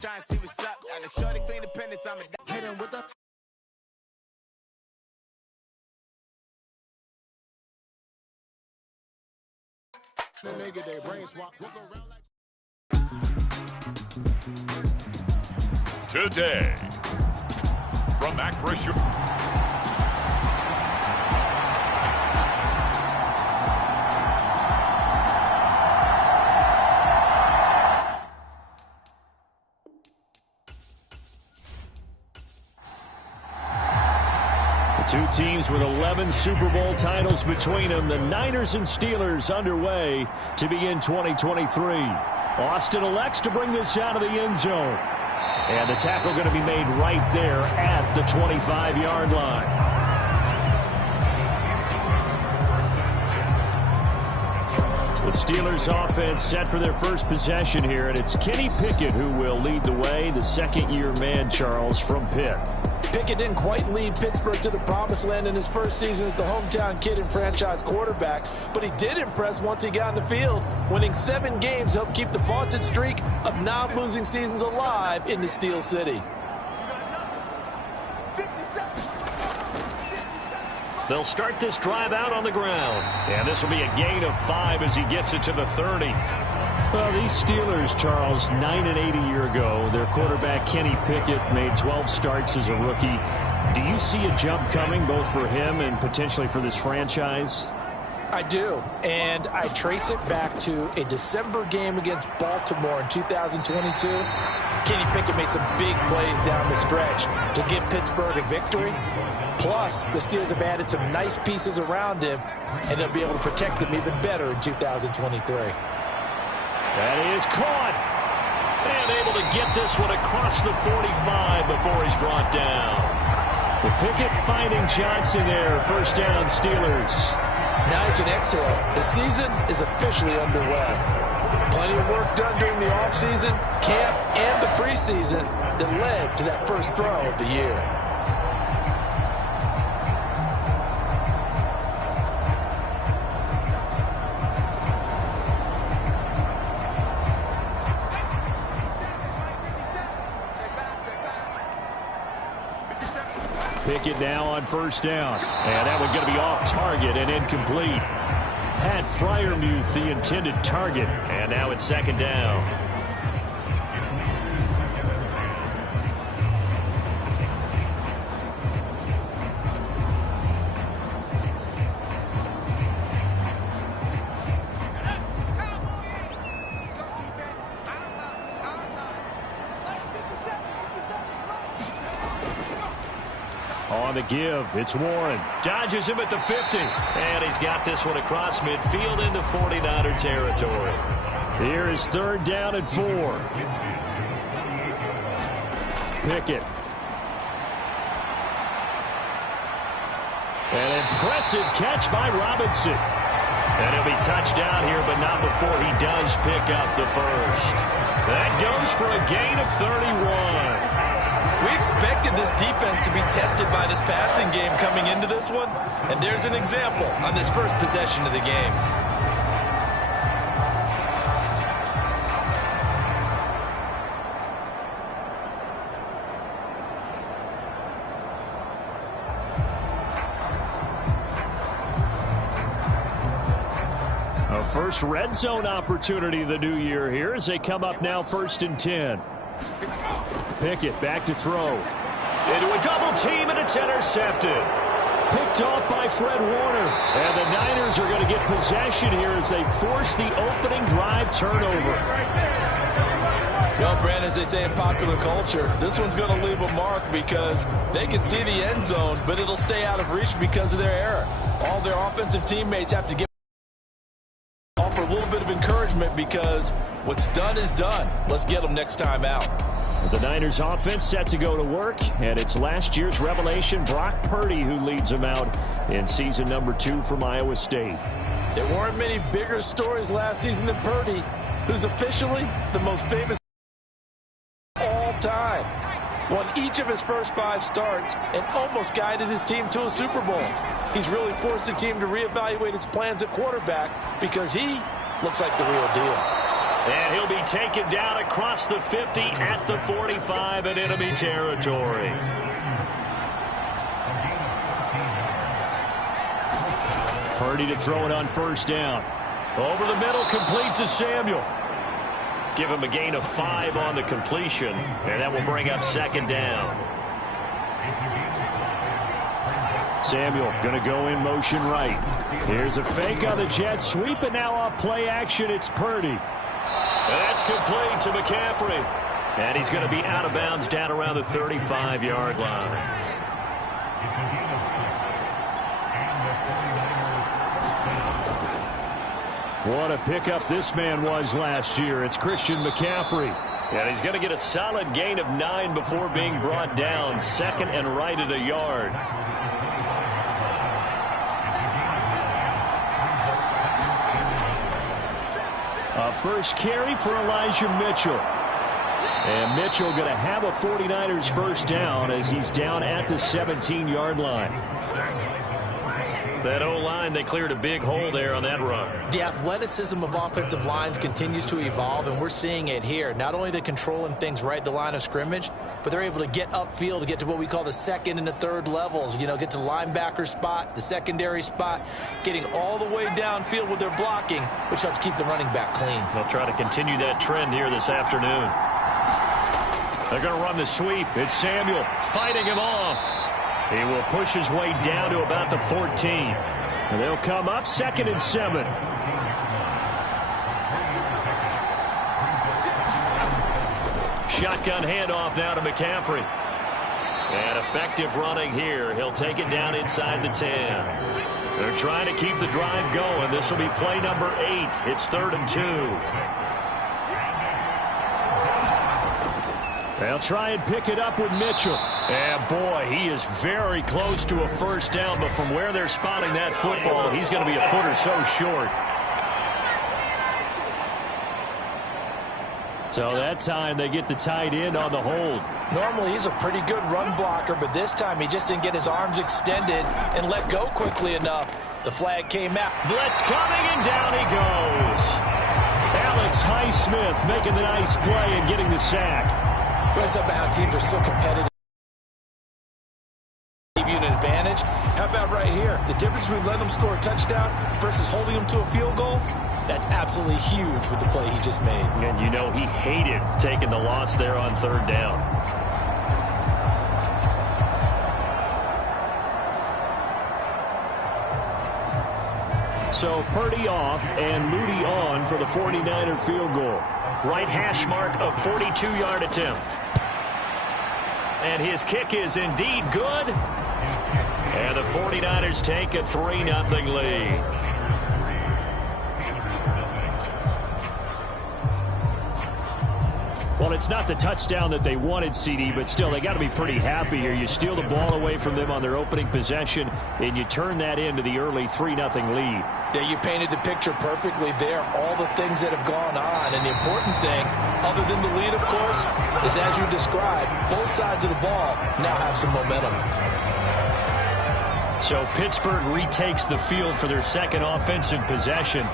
trying to see what's up. Got a shorty clean appendix, I'm a hit him with a. They get their brain swap. Today, from Accra. Two teams with 11 Super Bowl titles between them. The Niners and Steelers underway to begin 2023. Austin elects to bring this out of the end zone. And the tackle going to be made right there at the 25-yard line. The Steelers offense set for their first possession here, and it's Kenny Pickett who will lead the way, the second-year man, Charles, from Pitt. Pickett didn't quite lead Pittsburgh to the promised land in his first season as the hometown kid and franchise quarterback, but he did impress once he got in the field. Winning 7 games helped keep the vaunted streak of non-losing seasons alive in the Steel City. They'll start this drive out on the ground, and this will be a gain of 5 as he gets it to the 30. Well, these Steelers, Charles, 9-8 a year ago. Their quarterback, Kenny Pickett, made 12 starts as a rookie. Do you see a jump coming, both for him and potentially for this franchise? I do, and I trace it back to a December game against Baltimore in 2022. Kenny Pickett made some big plays down the stretch to give Pittsburgh a victory. Plus, the Steelers have added some nice pieces around him, and they'll be able to protect him even better in 2023. That is caught. And able to get this one across the 45 before he's brought down. The Pickett finding Johnson there. First down, Steelers. Now you can exhale. The season is officially underway. Plenty of work done during the offseason, camp, and the preseason that led to that first throw of the year. Pickett now on first down. And that one's going to be off target and incomplete. Pat Freiermuth, the intended target. And now it's second down. On the give, it's Warren. Dodges him at the 50. And he's got this one across midfield into 49er territory. Here is third down and 4. Pickett. An impressive catch by Robinson. And he'll be touched down here, but not before he does pick up the first. That goes for a gain of 31. We expected this defense to be tested by this passing game coming into this one, and there's an example on this first possession of the game. A first red zone opportunity of the new year here as they come up now first and 10. Pickett back to throw. Into a double team, and it's intercepted. Picked off by Fred Warner. And the Niners are going to get possession here as they force the opening drive turnover. Well, Brand, as they say in popular culture, this one's going to leave a mark because they can see the end zone, but it'll stay out of reach because of their error. All their offensive teammates have to offer a little bit of encouragement because what's done is done. Let's get them next time out. The Niners offense set to go to work, and it's last year's revelation, Brock Purdy, who leads them out in season number 2 from Iowa State. There weren't many bigger stories last season than Purdy, who's officially the most famous of all time. Won each of his first 5 starts and almost guided his team to a Super Bowl. He's really forced the team to reevaluate its plans at quarterback because he looks like the real deal. And he'll be taken down across the 50 at the 45 in enemy territory. Purdy to throw it on first down. Over the middle, complete to Samuel. Give him a gain of 5 on the completion, and that will bring up second down. Samuel going to go in motion right. Here's a fake on the jet sweep, and now off play action, it's Purdy. And that's complete to McCaffrey. And he's going to be out of bounds down around the 35-yard line. What a pickup this man was last year. It's Christian McCaffrey. And he's going to get a solid gain of 9 before being brought down. Second and right at a yard. A first carry for Elijah Mitchell. And Mitchell going to have a 49ers first down as he's down at the 17-yard line. That O-line, they cleared a big hole there on that run. The athleticism of offensive lines continues to evolve, and we're seeing it here. Not only they're controlling things right at the line of scrimmage, but they're able to get upfield to get to what we call the second and the third levels. You know, get to linebacker spot, the secondary spot, getting all the way downfield with their blocking, which helps keep the running back clean. They'll try to continue that trend here this afternoon. They're going to run the sweep. It's Samuel fighting him off. He will push his way down to about the 14. And they'll come up 2nd and 7. Shotgun handoff now to McCaffrey. And effective running here. He'll take it down inside the 10. They're trying to keep the drive going. This will be play number 8. It's 3rd and 2. They'll try and pick it up with Mitchell. And, boy, he is very close to a first down, but from where they're spotting that football, he's going to be a foot or so short. So that time they get the tight end on the hold. Normally he's a pretty good run blocker, but this time he just didn't get his arms extended and let go quickly enough. The flag came out. Blitz coming, and down he goes. Alex Highsmith making the nice play and getting the sack. Brings up how teams are so competitive. Give you an advantage. How about right here? The difference between letting them score a touchdown versus holding them to a field goal, that's absolutely huge with the play he just made. And you know he hated taking the loss there on 3rd down. So Purdy off and Moody on for the 49er field goal. Right hash mark of 42-yard attempt. And his kick is indeed good. And the 49ers take a 3-0 lead. Well, it's not the touchdown that they wanted, CD, but still, they got to be pretty happy here. You steal the ball away from them on their opening possession, and you turn that into the early 3-0 lead. Yeah, you painted the picture perfectly there, all the things that have gone on. And the important thing, other than the lead, of course, is as you described, both sides of the ball now have some momentum. So Pittsburgh retakes the field for their second offensive possession.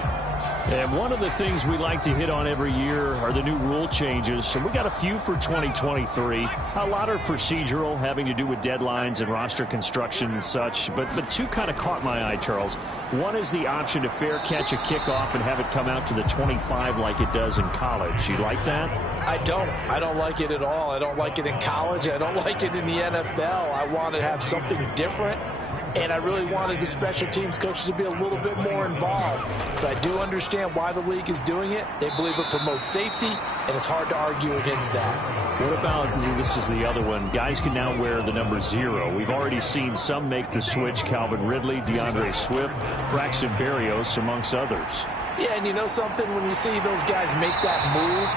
And one of the things we like to hit on every year are the new rule changes. And we got a few for 2023. A lot are procedural, having to do with deadlines and roster construction and such. But two kind of caught my eye, Charles. One is the option to fair catch a kickoff and have it come out to the 25 like it does in college. You like that? I don't. I don't like it at all. I don't like it in college. I don't like it in the NFL. I want to have something different. And I really wanted the special teams coaches to be a little bit more involved. But I do understand why the league is doing it. They believe it promotes safety, and it's hard to argue against that. What about, this is the other one, guys can now wear the number 0. We've already seen some make the switch, Calvin Ridley, DeAndre Swift, Braxton Berrios, amongst others. Yeah, and you know something? When you see those guys make that move,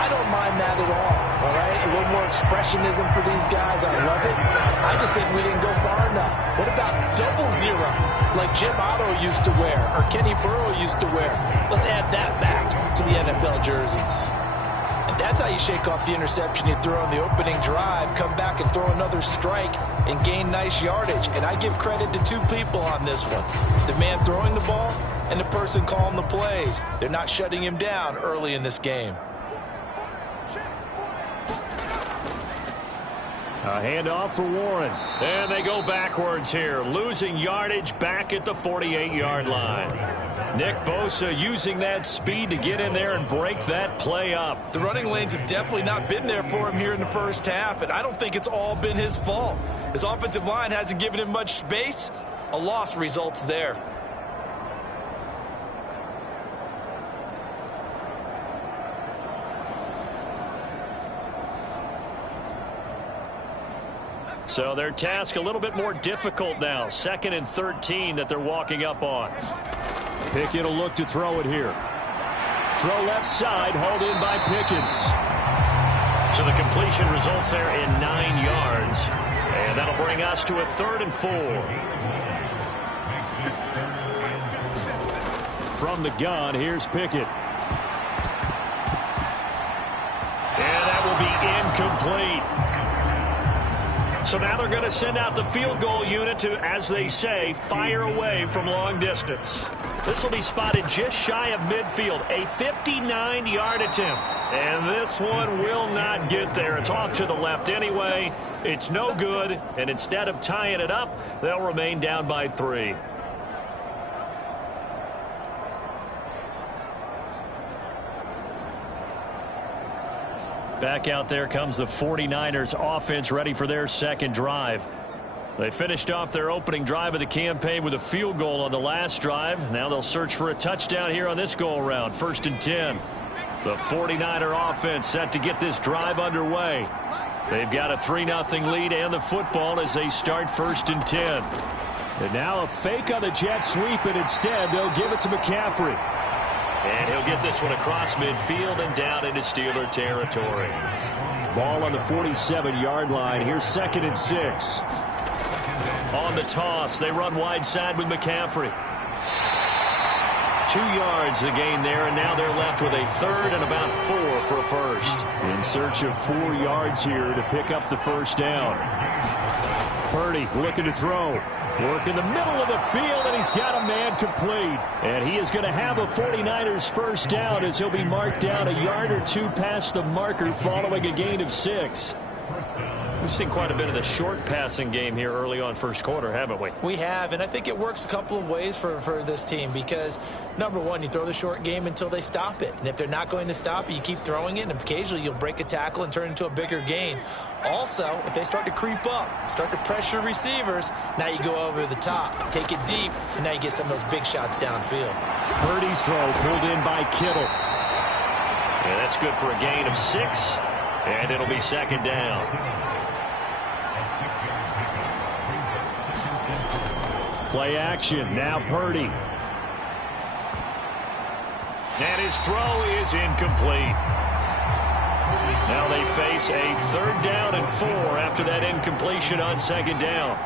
I don't mind that at all right? A little more expressionism for these guys. I love it. I just think we didn't go far enough. What about double zero, like Jim Otto used to wear or Kenny Burrow used to wear? Let's add that back to the NFL jerseys. And that's how you shake off the interception you throw on the opening drive, come back and throw another strike and gain nice yardage. And I give credit to two people on this one. The man throwing the ball and the person calling the plays. They're not shutting him down early in this game. A handoff for Warren. And they go backwards here, losing yardage back at the 48-yard line. Nick Bosa using that speed to get in there and break that play up. The running lanes have definitely not been there for him here in the first half, and I don't think it's all been his fault. His offensive line hasn't given him much space. A loss results there. So their task a little bit more difficult now. 2nd and 13 that they're walking up on. Pickett will look to throw it here. Throw left side, hauled in by Pickens. So the completion results there in 9 yards. And that'll bring us to a 3rd and 4. From the gun, here's Pickett. And that will be incomplete. So now they're going to send out the field goal unit to, as they say, fire away from long distance. This will be spotted just shy of midfield, a 59-yard attempt. And this one will not get there. It's off to the left anyway. It's no good, and instead of tying it up, they'll remain down by 3. Back out there comes the 49ers offense, ready for their second drive. They finished off their opening drive of the campaign with a field goal on the last drive. Now they'll search for a touchdown here on this go-around. 1st and 10. The 49er offense set to get this drive underway. They've got a 3-0 lead and the football as they start 1st and 10. And now a fake on the jet sweep, and instead they'll give it to McCaffrey. And he'll get this one across midfield and down into Steeler territory. Ball on the 47-yard line. Here's 2nd and 6. On the toss, they run wide side with McCaffrey. 2 yards the gain there, and now they're left with a 3rd and about 4 for a first. In search of 4 yards here to pick up the first down. Purdy looking to throw. Work in the middle of the field, and he's got a man complete. And he is going to have a 49ers first down as he'll be marked down a yard or 2 past the marker following a gain of 6. We've seen quite a bit of the short passing game here early on first quarter, haven't we? We have, and I think it works a couple of ways for this team because, number one, you throw the short game until they stop it. And if they're not going to stop it, you keep throwing it, and occasionally you'll break a tackle and turn it into a bigger gain. Also, if they start to creep up, start to pressure receivers, now you go over the top, take it deep, and now you get some of those big shots downfield. Purdy's throw pulled in by Kittle. And that's good for a gain of 6, and it'll be 2nd down. Play action. Now Purdy. And his throw is incomplete. Now they face a 3rd down and 4 after that incompletion on 2nd down.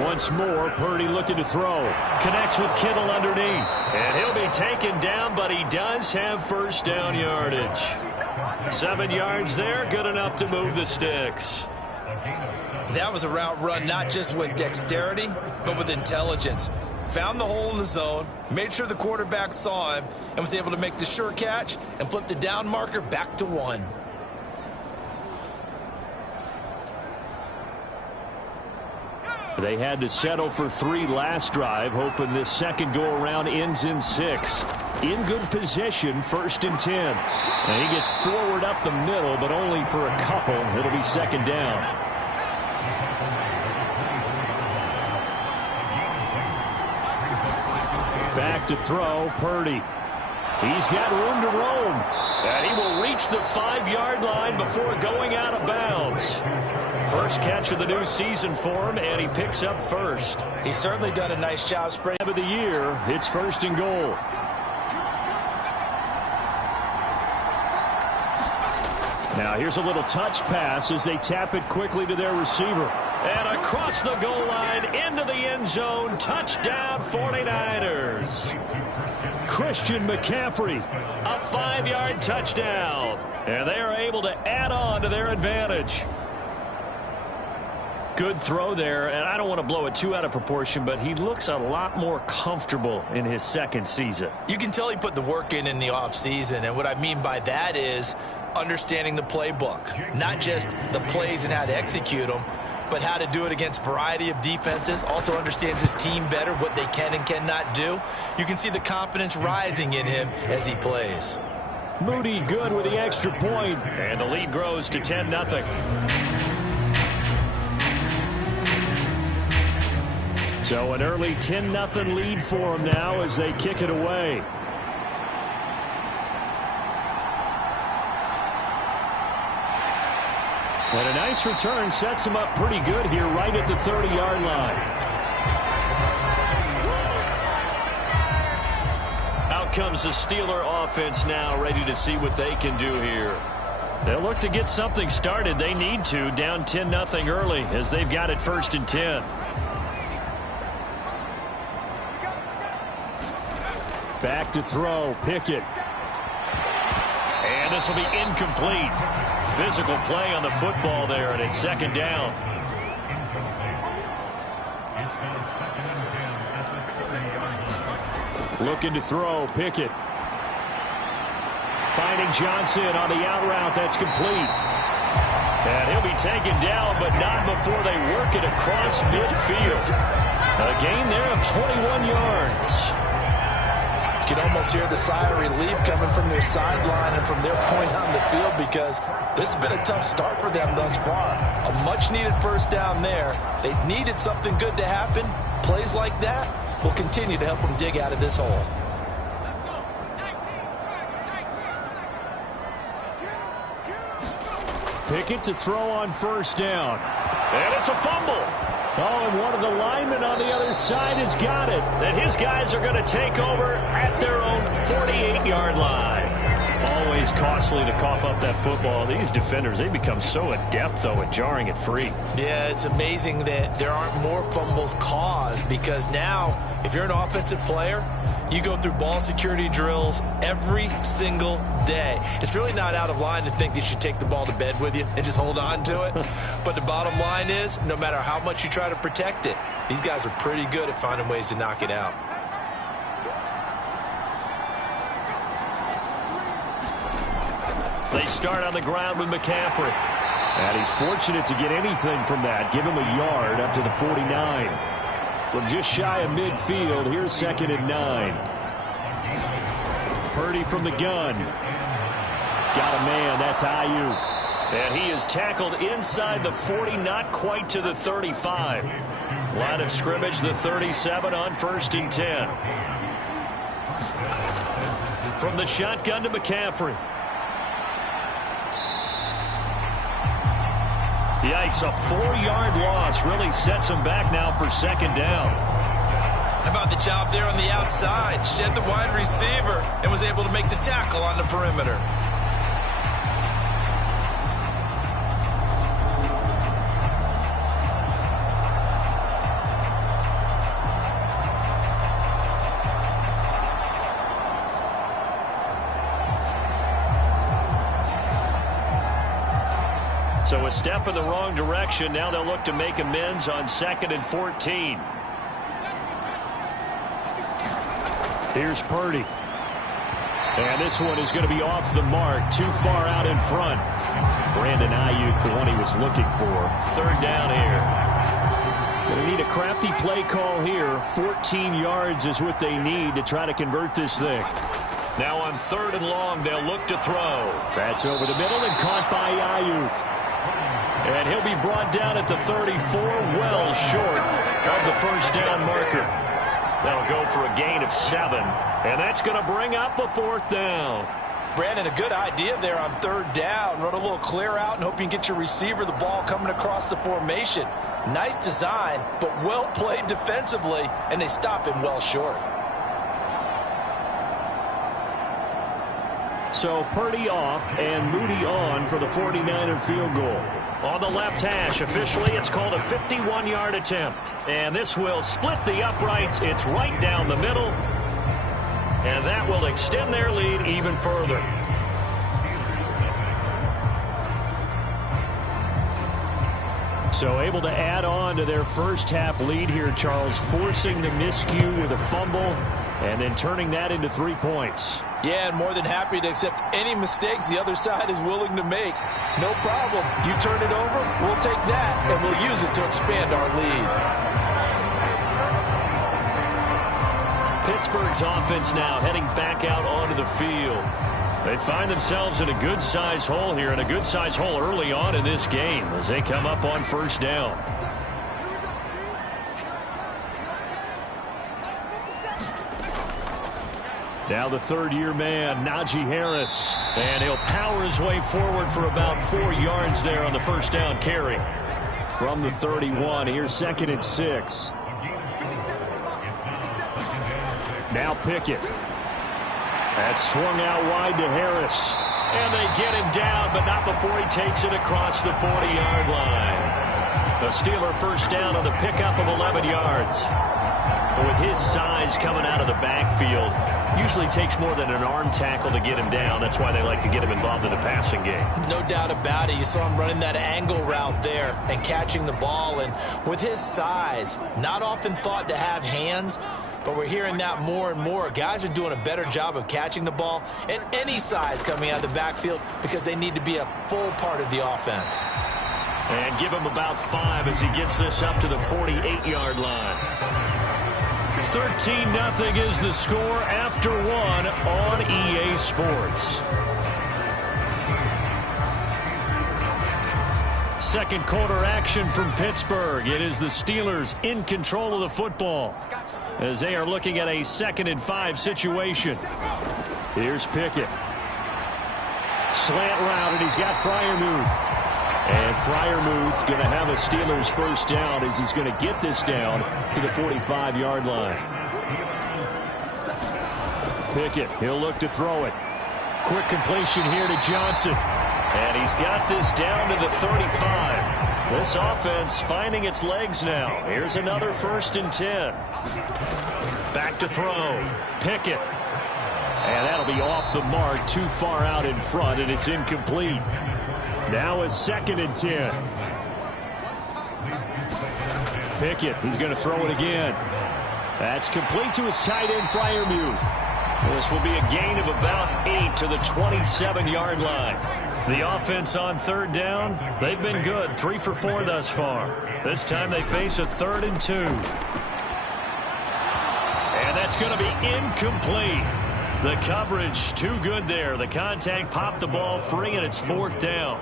Once more, Purdy looking to throw. Connects with Kittle underneath. And he'll be taken down, but he does have first down yardage. 7 yards there, good enough to move the sticks. That was a route run not just with dexterity, but with intelligence. Found the hole in the zone, made sure the quarterback saw him, and was able to make the sure catch and flip the down marker back to 1. They had to settle for 3 last drive, hoping this second go-around ends in 6. In good position, 1st and 10. And he gets forward up the middle, but only for a couple. It'll be 2nd down. Back to throw, Purdy. He's got room to roam. And he will reach the 5-yard line before going out of bounds. First catch of the new season for him, and he picks up first. He's certainly done a nice job spreading. Of the year, it's 1st and goal. Now here's a little touch pass as they tap it quickly to their receiver. And across the goal line into the end zone. Touchdown 49ers. Christian McCaffrey, a 5-yard touchdown. And they are able to add on to their advantage. Good throw there, and I don't want to blow it too out of proportion, but he looks a lot more comfortable in his second season. You can tell he put the work in the offseason, and what I mean by that is understanding the playbook. Not just the plays and how to execute them, but how to do it against a variety of defenses. Also understands his team better, what they can and cannot do. You can see the confidence rising in him as he plays. Moody good with the extra point, and the lead grows to 10-0. So an early 10-0 lead for them now as they kick it away. And a nice return sets him up pretty good here right at the 30-yard line. Out comes the Steeler offense now, ready to see what they can do here. They'll look to get something started. They need to, down 10-0 early as they've got it 1st and 10. Back to throw, Pickett. And this will be incomplete. Physical play on the football there, and it's 2nd down. Looking to throw, Pickett. Finding Johnson on the out route, that's complete. And he'll be taken down, but not before they work it across midfield. A gain there of 21 yards. You can almost hear the sigh of relief coming from their sideline and from their point on the field, because this has been a tough start for them thus far. A much-needed 1st down there. They needed something good to happen. Plays like that will continue to help them dig out of this hole. Pickett to throw on 1st down. And it's a fumble. Oh, and one of the linemen on the other side has got it. And his guys are going to take over at their own 48-yard line. Always costly to cough up that football. These defenders, they become so adept, though, at jarring it free. Yeah, it's amazing that there aren't more fumbles caused, because now, if you're an offensive player, you go through ball security drills every single day. It's really not out of line to think that you should take the ball to bed with you and just hold on to it. But the bottom line is, no matter how much you try to protect it, these guys are pretty good at finding ways to knock it out. They start on the ground with McCaffrey. And he's fortunate to get anything from that. Give him a yard up to the 49. From just shy of midfield, here's 2nd and 9. Purdy from the gun. Got a man, that's Ayuk. And he is tackled inside the 40, not quite to the 35. Line of scrimmage, the 37 on 1st and 10. From the shotgun to McCaffrey. Yikes, a 4-yard loss really sets him back now for 2nd down. How about the job there on the outside? Shed the wide receiver and was able to make the tackle on the perimeter. So a step in the wrong direction. Now they'll look to make amends on 2nd and 14. Here's Purdy. And this one is going to be off the mark. Too far out in front. Brandon Ayuk, the one he was looking for. 3rd down here. Going to need a crafty play call here. 14 yards is what they need to try to convert this thing. Now on 3rd and long, they'll look to throw. That's over the middle and caught by Ayuk. And he'll be brought down at the 34, well short of the 1st down marker. That'll go for a gain of 7, and that's going to bring up a 4th down. Brandon, a good idea there on 3rd down. Run a little clear out and hope you can get your receiver the ball coming across the formation. Nice design, but well played defensively, and they stop him well short. So Purdy off and Moody on for the 49er field goal. On the left hash, officially it's called a 51-yard attempt. And this will split the uprights. It's right down the middle. And that will extend their lead even further. So able to add on to their first half lead here, Charles, forcing the miscue with a fumble and then turning that into 3 points. Yeah, and more than happy to accept any mistakes the other side is willing to make. No problem. You turn it over, we'll take that, and we'll use it to expand our lead. Pittsburgh's offense now heading back out onto the field. They find themselves in a good-sized hole here, and a good-sized hole early on in this game as they come up on first down. Now the third-year man, Najee Harris. And he'll power his way forward for about 4 yards there on the first down carry. From the 31, here's 2nd and 6. Now Pickett. That's swung out wide to Harris. And they get him down, but not before he takes it across the 40-yard line. The Steeler first down on the pickup of 11 yards. With his size coming out of the backfield, usually takes more than an arm tackle to get him down. That's why they like to get him involved in the passing game. No doubt about it. You saw him running that angle route there and catching the ball. And with his size, not often thought to have hands, but we're hearing that more and more. Guys are doing a better job of catching the ball at any size coming out of the backfield because they need to be a full part of the offense. And give him about 5 as he gets this up to the 48-yard line. 13-0 is the score after 1 on EA Sports. Second quarter action from Pittsburgh. It is the Steelers in control of the football as they are looking at a 2nd and 5 situation. Here's Pickett. Slant route, and he's got Freiermuth. And Freiermuth going to have a Steelers first down as he's going to get this down to the 45-yard line. Pickett, he'll look to throw it. Quick completion here to Johnson. And he's got this down to the 35. This offense finding its legs now. Here's another 1st and 10. Back to throw. Pickett. And that'll be off the mark, too far out in front, and it's incomplete. Now a 2nd and 10. Pickett, he's going to throw it again. That's complete to his tight end, Freiermuth. This will be a gain of about 8 to the 27-yard line. The offense on 3rd down, they've been good. 3 for 4 thus far. This time they face a 3rd and 2. And that's going to be incomplete. The coverage too good there. The contact popped the ball free, and it's 4th down.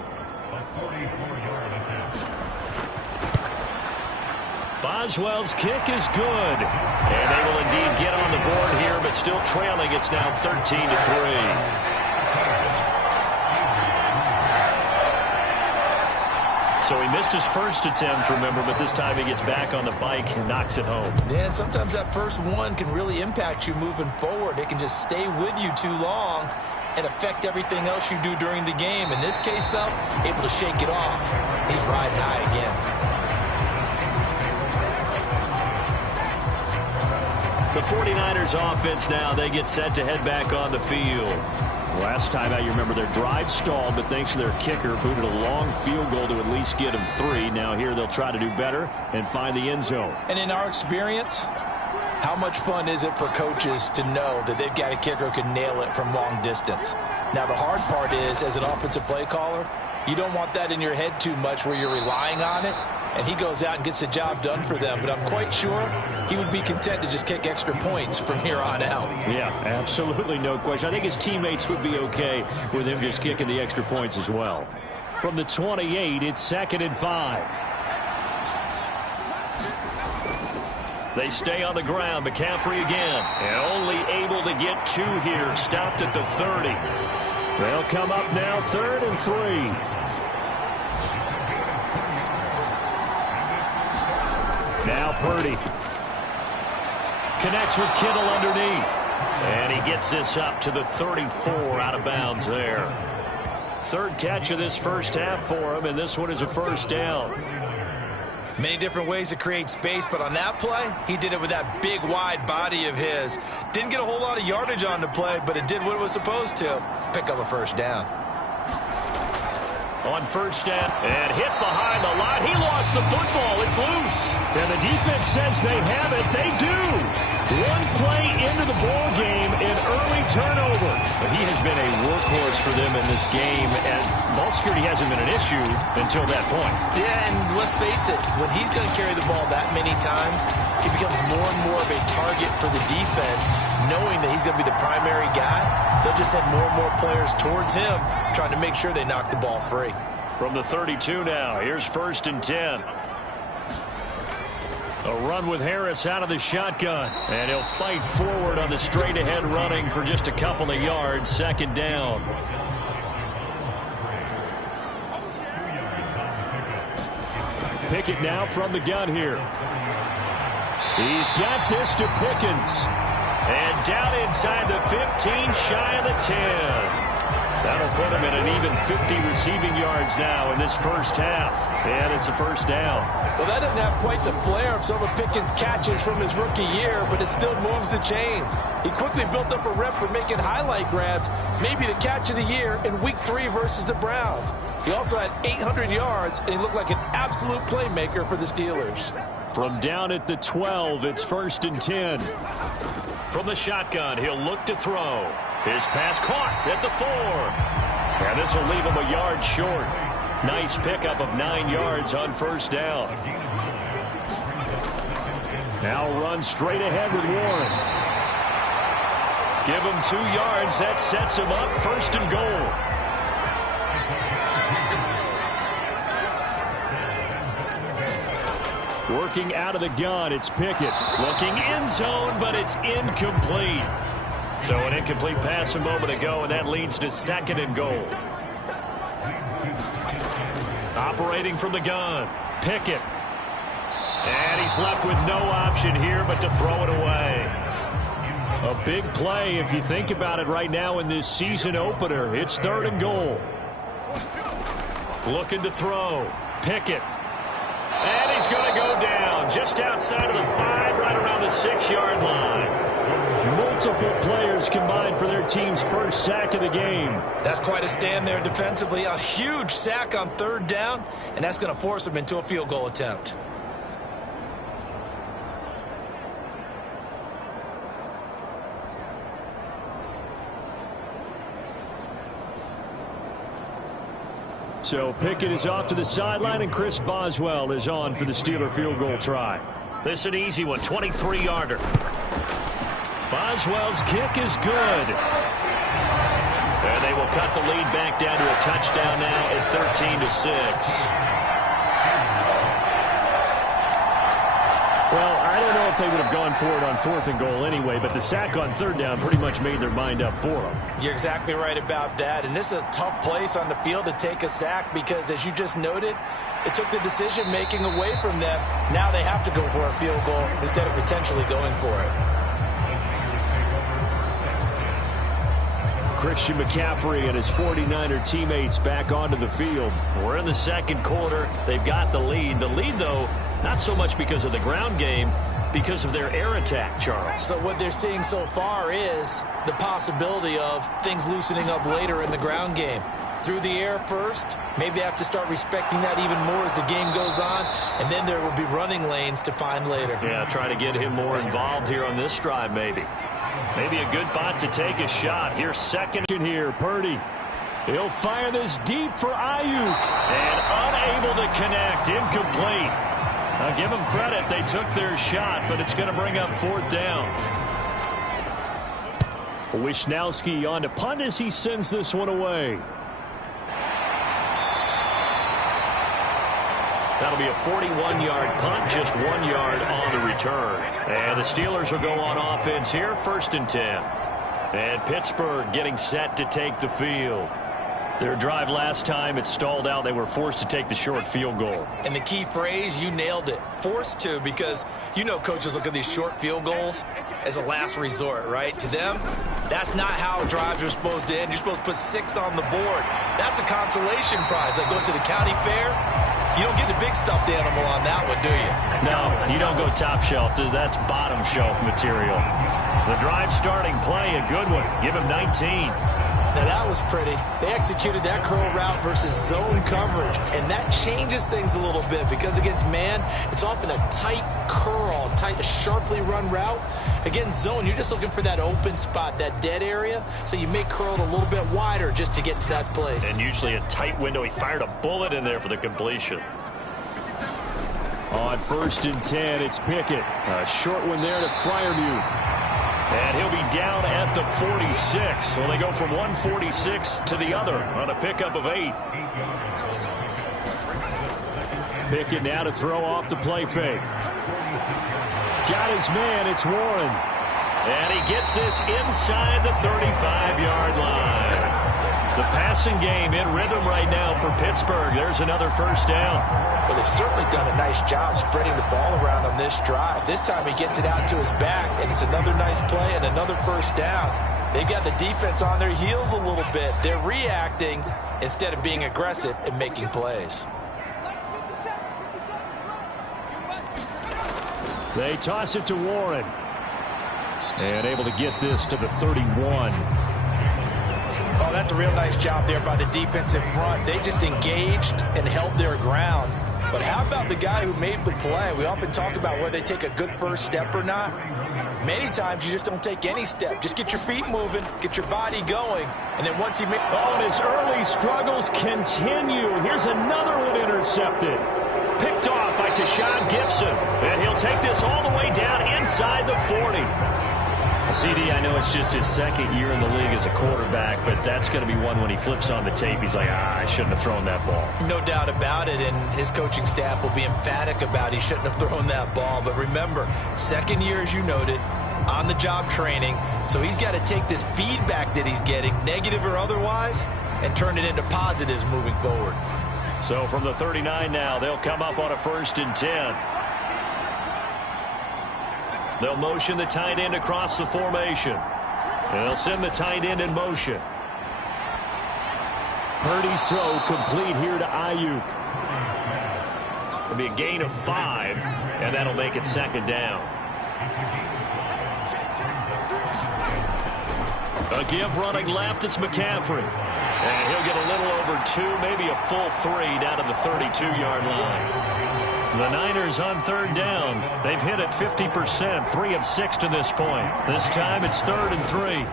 Boswell's kick is good. And they will indeed get on the board here, but still trailing. It's now 13-3. So he missed his first attempt, remember, but this time he gets back on the bike and knocks it home. Yeah, and sometimes that first one can really impact you moving forward. It can just stay with you too long and affect everything else you do during the game. In this case, though, able to shake it off. He's riding high again. The 49ers offense now, they get set to head back on the field. Last time out, you remember their drive stalled, but thanks to their kicker, booted a long field goal to at least get them 3. Now here they'll try to do better and find the end zone. And in our experience, how much fun is it for coaches to know that they've got a kicker who can nail it from long distance? Now the hard part is, as an offensive play caller, you don't want that in your head too much where you're relying on it. And he goes out and gets the job done for them. But I'm quite sure he would be content to just kick extra points from here on out. Yeah, absolutely no question. I think his teammates would be okay with him just kicking the extra points as well. From the 28, it's 2nd and 5. They stay on the ground. McCaffrey again. And only able to get 2 here. Stopped at the 30. They'll come up now 3rd and 3. Now Purdy connects with Kittle underneath. And he gets this up to the 34 out of bounds there. 3rd catch of this first half for him, and this one is a first down. Many different ways to create space, but on that play, he did it with that big, wide body of his. Didn't get a whole lot of yardage on the play, but it did what it was supposed to. Pick up a first down. on first down. And hit behind the line. He lost the football. It's loose. And the defense says they have it. They do. One play into the ball game, an early turnover. But he has been a workhorse for them in this game, and ball security hasn't been an issue until that point. Yeah, and let's face it, when he's going to carry the ball that many times, he becomes more and more of a target for the defense, knowing that he's going to be the primary guy. They'll just send more and more players towards him, trying to make sure they knock the ball free. From the 32 now, here's 1st and 10. A run with Harris out of the shotgun. And he'll fight forward on the straight-ahead running for just a couple of yards. 2nd down. Pickett now from the gun here. He's got this to Pickens. And down inside the 15, shy of the 10. That'll put him in an even 50 receiving yards now in this first half. And it's a 1st down. Well, that doesn't have quite the flair of some of Pickens' catches from his rookie year, but it still moves the chains. He quickly built up a rep for making highlight grabs, maybe the catch of the year in Week 3 versus the Browns. He also had 800 yards, and he looked like an absolute playmaker for the Steelers. From down at the 12, it's 1st and 10. From the shotgun, he'll look to throw. His pass caught at the 4. And this will leave him a yard short. Nice pickup of 9 yards on 1st down. Now run straight ahead with Warren. Give him 2 yards. That sets him up 1st and goal. Working out of the gun, it's Pickett. Looking end zone, but it's incomplete. So an incomplete pass a moment ago, and that leads to 2nd and goal. Operating from the gun, Pickett. And he's left with no option here but to throw it away. A big play if you think about it right now in this season opener. It's 3rd and goal. Looking to throw, Pickett. And he's going to go down just outside of the 5, right around the 6-yard line. Multiple players combined for their team's first sack of the game. That's quite a stand there defensively. A huge sack on 3rd down, and that's going to force him into a field goal attempt. So Pickett is off to the sideline, and Chris Boswell is on for the Steeler field goal try. This is an easy one, 23-yarder. Boswell's kick is good. And they will cut the lead back down to a touchdown now at 13-6. Well, I don't know if they would have gone for it on 4th and goal anyway, but the sack on 3rd down pretty much made their mind up for them. You're exactly right about that, and this is a tough place on the field to take a sack because, as you just noted, it took the decision-making away from them. Now they have to go for a field goal instead of potentially going for it. Christian McCaffrey and his 49er teammates back onto the field. We're in the 2nd quarter. They've got the lead. The lead, though, not so much because of the ground game, because of their air attack, Charles. So what they're seeing so far is the possibility of things loosening up later in the ground game. Through the air first, maybe they have to start respecting that even more as the game goes on, and then there will be running lanes to find later. Yeah, try to get him more involved here on this drive, maybe. Maybe a good spot to take a shot. Here's 2nd here, Purdy. He'll fire this deep for Ayuk. And unable to connect, incomplete. I'll give them credit. They took their shot, but it's going to bring up 4th down. Wishnowski on to punt as he sends this one away. That'll be a 41-yard punt, just 1 yard on the return. And the Steelers will go on offense here, 1st and 10. And Pittsburgh getting set to take the field. Their drive last time, it stalled out. They were forced to take the short field goal. And the key phrase, you nailed it. Forced to, because you know coaches look at these short field goals as a last resort, right? To them, that's not how drives are supposed to end. You're supposed to put 6 on the board. That's a consolation prize. Like going to the county fair, you don't get the big stuffed animal on that one, do you? No, you don't go top shelf. That's bottom shelf material. The drive starting play, a good one. Give him 19. Now that was pretty. They executed that curl route versus zone coverage, and that changes things a little bit because against man, it's often a tight curl, tight, sharply run route. Against zone, you're just looking for that open spot, that dead area, so you make curl a little bit wider just to get to that place. And usually a tight window. He fired a bullet in there for the completion. On 1st and 10, it's Pickett. A short one there to Freiermuth. And he'll be down at the 46. So they go from 146 to the other on a pickup of 8. Pickett now to throw off the play fake. Got his man. It's Warren. And he gets this inside the 35-yard line. The passing game in rhythm right now for Pittsburgh. There's another first down. Well, they've certainly done a nice job spreading the ball around on this drive. This time he gets it out to his back, and it's another nice play and another first down. They've got the defense on their heels a little bit. They're reacting instead of being aggressive and making plays. They toss it to Warren. And able to get this to the 31. Oh, that's a real nice job there by the defensive front. They just engaged and held their ground. But how about the guy who made the play? We often talk about whether they take a good first step or not. Many times you just don't take any step. Just get your feet moving, get your body going, and then once he makes... Oh, and his early struggles continue. Here's another one intercepted. Picked off by Tashawn Gibson. And he'll take this all the way down inside the 40. CD, I know it's just his second year in the league as a quarterback, but that's going to be one when he flips on the tape. He's like, I shouldn't have thrown that ball. No doubt about it, and his coaching staff will be emphatic about he shouldn't have thrown that ball. But remember, second year, as you noted, on-the-job training, so he's got to take this feedback that he's getting, negative or otherwise, and turn it into positives moving forward. So from the 39 now, they'll come up on a 1st and 10. They'll motion the tight end across the formation. And they'll send the tight end in motion. Purdy's throw complete here to Ayuk. It'll be a gain of 5, and that'll make it 2nd down. A give running left, it's McCaffrey. And he'll get a little over 2, maybe a full 3 down to the 32-yard line. The Niners on 3rd down. They've hit it 50%, 3 of 6 to this point. This time it's 3rd and 3.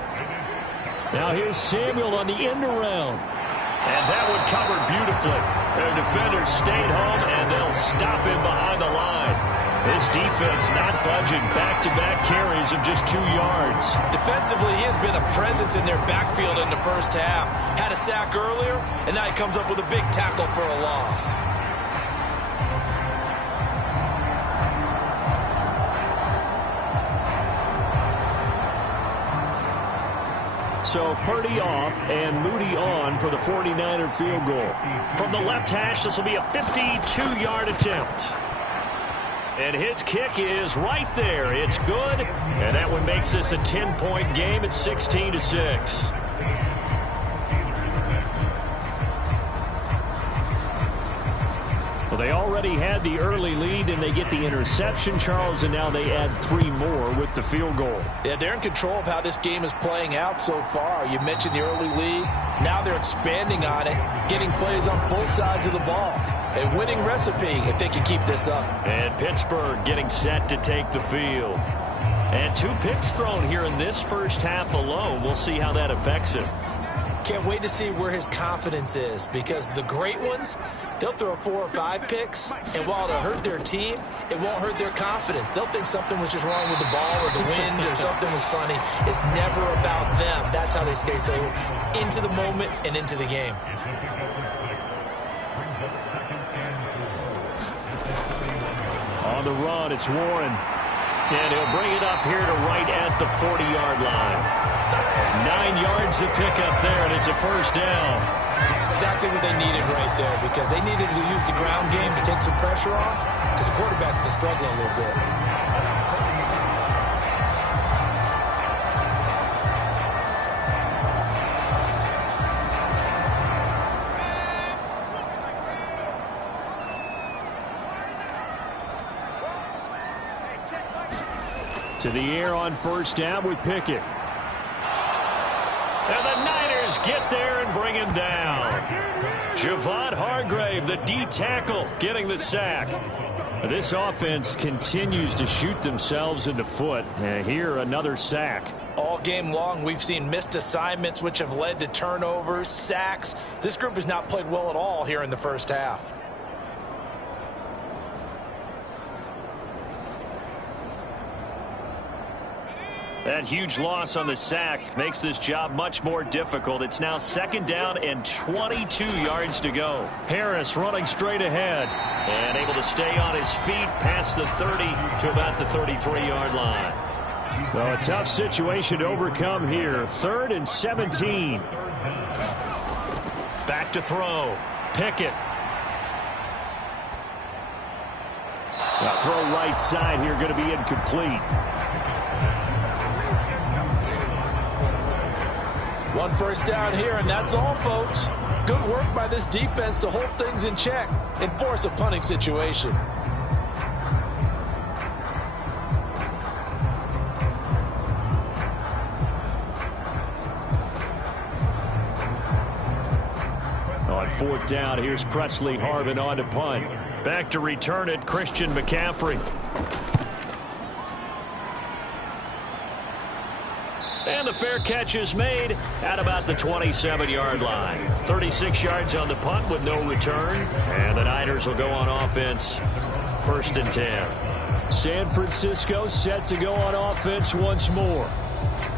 Now here's Samuel on the end around. And that one covered beautifully. Their defenders stayed home, and they'll stop him behind the line. This defense not budging. Back-to-back carries of just 2 yards. Defensively, he has been a presence in their backfield in the first half. Had a sack earlier, and now he comes up with a big tackle for a loss. So Purdy off and Moody on for the 49er field goal. From the left hash, this will be a 52-yard attempt. And his kick is right there. It's good. And that one makes this a 10-point game at 16-6. Well, they already had the early lead, and they get the interception, Charles, and now they add 3 more with the field goal. Yeah, they're in control of how this game is playing out so far. You mentioned the early lead. Now they're expanding on it, getting plays on both sides of the ball. A winning recipe if they can keep this up. And Pittsburgh getting set to take the field. And 2 picks thrown here in this first half alone. We'll see how that affects him. Can't wait to see where his confidence is, because the great ones, they'll throw 4 or 5 picks, and while it'll hurt their team, it won't hurt their confidence. They'll think something was just wrong with the ball or the wind or something was funny. It's never about them. That's how they stay so into the moment and into the game. On the run, it's Warren. And he'll bring it up here to right at the 40-yard line. 9 yards to pick up there, and it's a first down. Exactly what they needed right there, because they needed to use the ground game to take some pressure off, because the quarterback's been struggling a little bit. To the air on first down with Pickett. And the Niners defenders get there and bring him down. Javon Hargrave, the D tackle, getting the sack. This offense continues to shoot themselves in the foot. Here, another sack. All game long, we've seen missed assignments, which have led to turnovers, sacks. This group has not played well at all here in the first half. That huge loss on the sack makes this job much more difficult. It's now 2nd down and 22 yards to go. Harris running straight ahead and able to stay on his feet past the 30 to about the 33-yard line. So a tough situation to overcome here. 3rd and 17. Back to throw. Pickett. Now throw right side here, going to be incomplete. One first down here, and that's all, folks. Good work by this defense to hold things in check and force a punting situation. On 4th down, here's Presley Harvin on to punt. Back to return it, Christian McCaffrey. And the fair catch is made at about the 27-yard line. 36 yards on the punt with no return. And the Niners will go on offense. 1st and 10. San Francisco set to go on offense once more.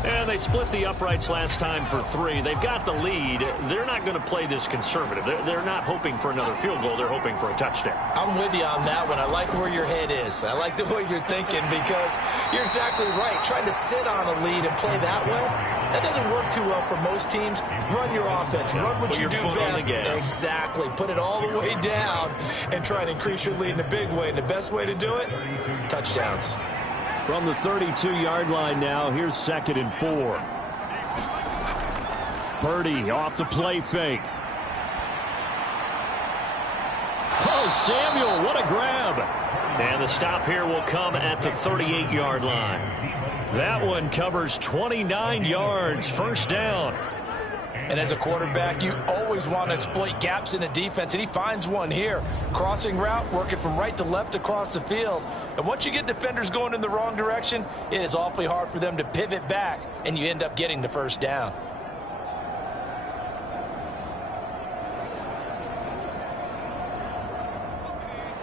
And they split the uprights last time for 3. They've got the lead. They're not going to play this conservative. They're not hoping for another field goal. They're hoping for a touchdown. I'm with you on that one. I like where your head is. I like the way you're thinking because you're exactly right. Trying to sit on a lead and play that way, that doesn't work too well for most teams. Run your offense. Run what you do best. Exactly. Put it all the way down and try and increase your lead in a big way. And the best way to do it, touchdowns. From the 32-yard line now, here's 2nd and 4. Purdy off the play fake. Oh, Samuel, what a grab. And the stop here will come at the 38-yard line. That one covers 29 yards, 1st down. And as a quarterback, you always want to exploit gaps in a defense, and he finds one here. Crossing route, working from right to left across the field. And once you get defenders going in the wrong direction, it is awfully hard for them to pivot back, and you end up getting the 1st down.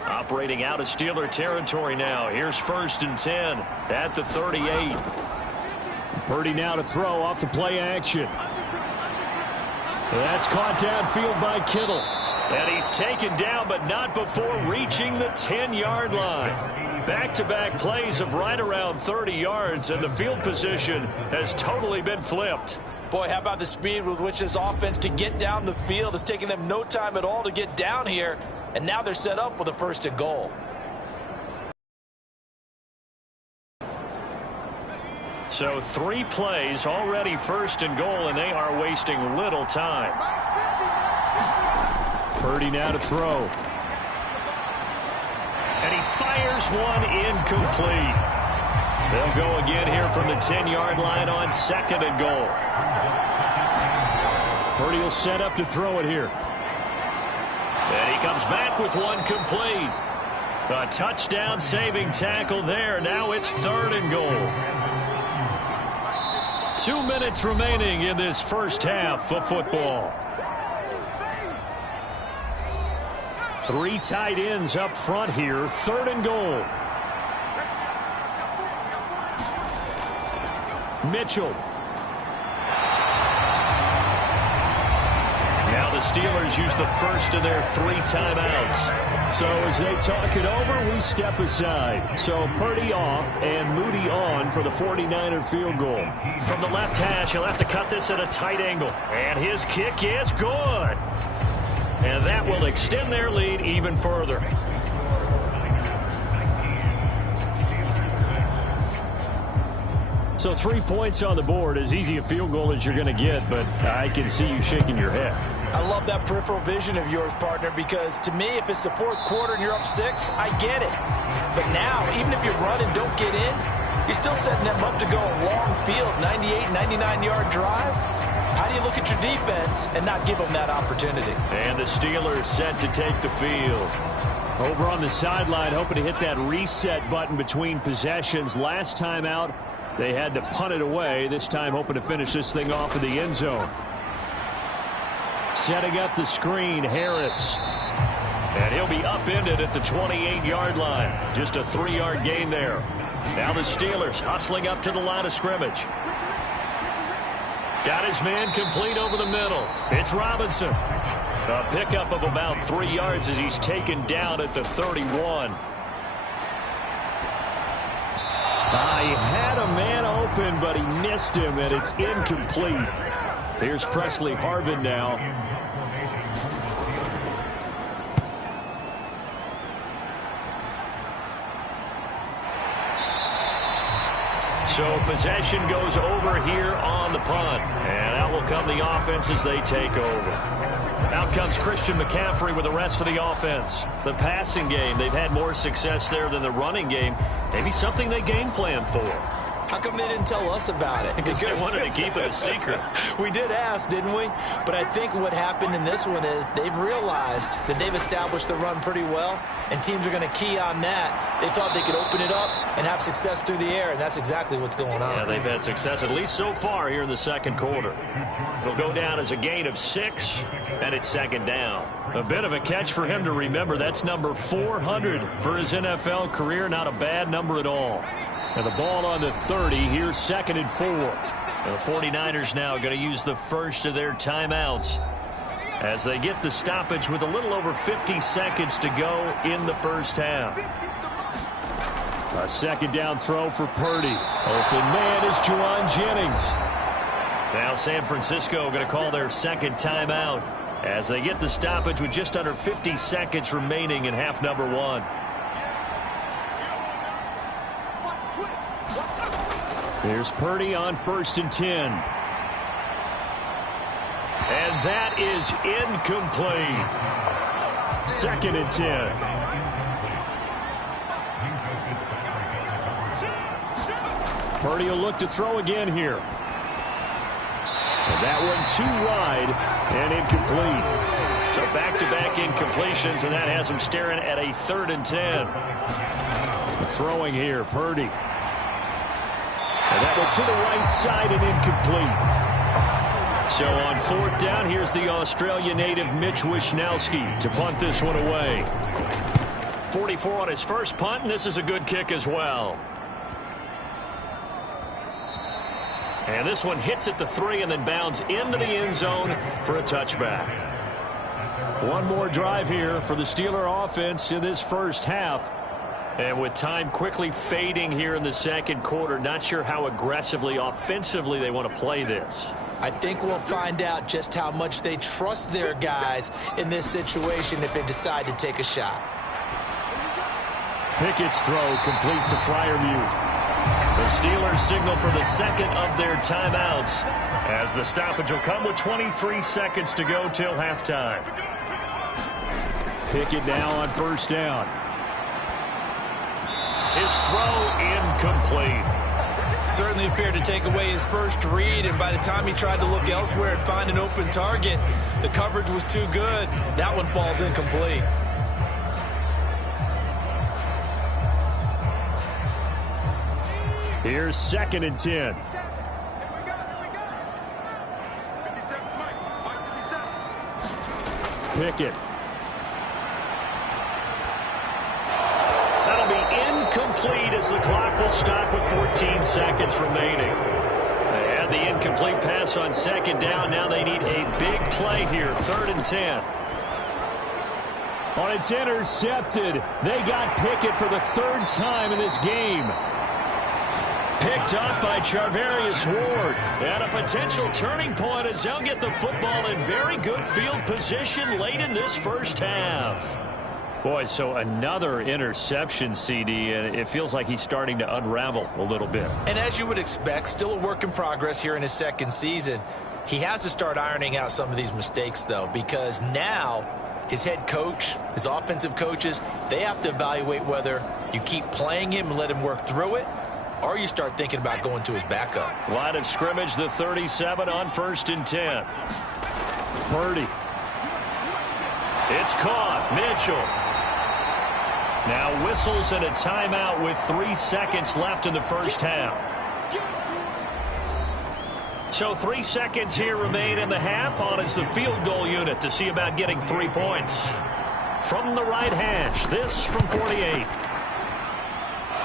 Operating out of Steeler territory now. Here's 1st and 10 at the 38. Purdy now to throw off the play action. That's caught downfield by Kittle. And he's taken down, but not before reaching the 10-yard line. Back-to-back plays of right around 30 yards, and the field position has totally been flipped. Boy, how about the speed with which this offense can get down the field? It's taken them no time at all to get down here, and now they're set up with a 1st and goal. So 3 plays already 1st and goal, and they are wasting little time. Purdy now to throw. And he fires one incomplete. They'll go again here from the 10-yard line on 2nd and goal. Purdy will set up to throw it here. And he comes back with one complete. A touchdown saving tackle there. Now it's 3rd and goal. 2 minutes remaining in this first half of football. 3 tight ends up front here. 3rd and goal. Mitchell. Now the Steelers use the first of their 3 timeouts. So as they talk it over, we step aside. So Purdy off and Moody on for the 49er field goal. From the left hash, he'll have to cut this at a tight angle. And his kick is good. And that will extend their lead even further. So 3 points on the board, as easy a field goal as you're going to get, but I can see you shaking your head. I love that peripheral vision of yours, partner, because to me, if it's the 4th quarter and you're up 6, I get it. But now, even if you run and don't get in, you're still setting them up to go a long field, 98, 99-yard drive. How do you look at your defense and not give them that opportunity? And the Steelers set to take the field. Over on the sideline, hoping to hit that reset button between possessions. Last time out, they had to punt it away. This time hoping to finish this thing off in the end zone. Setting up the screen, Harris. And he'll be upended at the 28-yard line. Just a 3-yard gain there. Now the Steelers hustling up to the line of scrimmage. Got his man complete over the middle. It's Robinson. A pickup of about 3 yards as he's taken down at the 31. He had a man open, but he missed him, and it's incomplete. Here's Presley Harvin now. So possession goes over here on the punt. And out will come the offense as they take over. Out comes Christian McCaffrey with the rest of the offense. The passing game, they've had more success there than the running game. Maybe something they game plan for. How come they didn't tell us about it? Because they wanted to keep it a secret. We did ask, didn't we? But I think what happened in this one is they've realized that they've established the run pretty well, and teams are going to key on that. They thought they could open it up and have success through the air, and that's exactly what's going on. Yeah, they've had success, at least so far here in the second quarter. It'll go down as a gain of 6, and it's second down. A bit of a catch for him to remember. That's number 400 for his NFL career. Not a bad number at all. And the ball on the 30. Here's 2nd and 4. The 49ers now going to use the first of their timeouts as they get the stoppage with a little over 50 seconds to go in the first half. A second down throw for Purdy. Open man is Juwan Jennings. Now San Francisco going to call their second timeout as they get the stoppage with just under 50 seconds remaining in half number 1. Here's Purdy on 1st and 10. And that is incomplete. 2nd and 10. Purdy will look to throw again here. And that one too wide and incomplete. So back-to-back incompletions, and that has him staring at a 3rd and 10. Throwing here, Purdy. And that one to the right side and incomplete. So on 4th down, here's the Australia native Mitch Wishnowsky to punt this one away. 44 on his first punt, and this is a good kick as well. And this one hits at the 3 and then bounds into the end zone for a touchback. One more drive here for the Steeler offense in this first half. And with time quickly fading here in the second quarter, not sure how aggressively, offensively they want to play this. I think we'll find out just how much they trust their guys in this situation if they decide to take a shot. Pickett's throw complete to Freiermuth. The Steelers signal for the second of their timeouts as the stoppage will come with 23 seconds to go till halftime. Pickett now on 1st down. His throw incomplete. Certainly appeared to take away his first read, and by the time he tried to look elsewhere and find an open target, the coverage was too good. That one falls incomplete. Here's 2nd and 10. Pickett. That'll be incomplete as the clock will stop with 14 seconds remaining. They had the incomplete pass on 2nd down. Now they need a big play here, 3rd and 10. Oh, it's intercepted. They got Pickett for the 3rd time in this game. Picked up by Charvarius Ward. And a potential turning point as they'll get the football in very good field position late in this first half. Boy, so another interception, CD, and it feels like he's starting to unravel a little bit. And as you would expect, still a work in progress here in his second season. He has to start ironing out some of these mistakes, though, because now his head coach, his offensive coaches, they have to evaluate whether you keep playing him and let him work through it, or you start thinking about going to his backup. Line of scrimmage, the 37 on 1st and 10. Purdy. It's caught. Mitchell. Now whistles and a timeout with 3 seconds left in the first half. So 3 seconds here remain in the half. On is the field goal unit to see about getting 3 points. From the right hash, this from 48.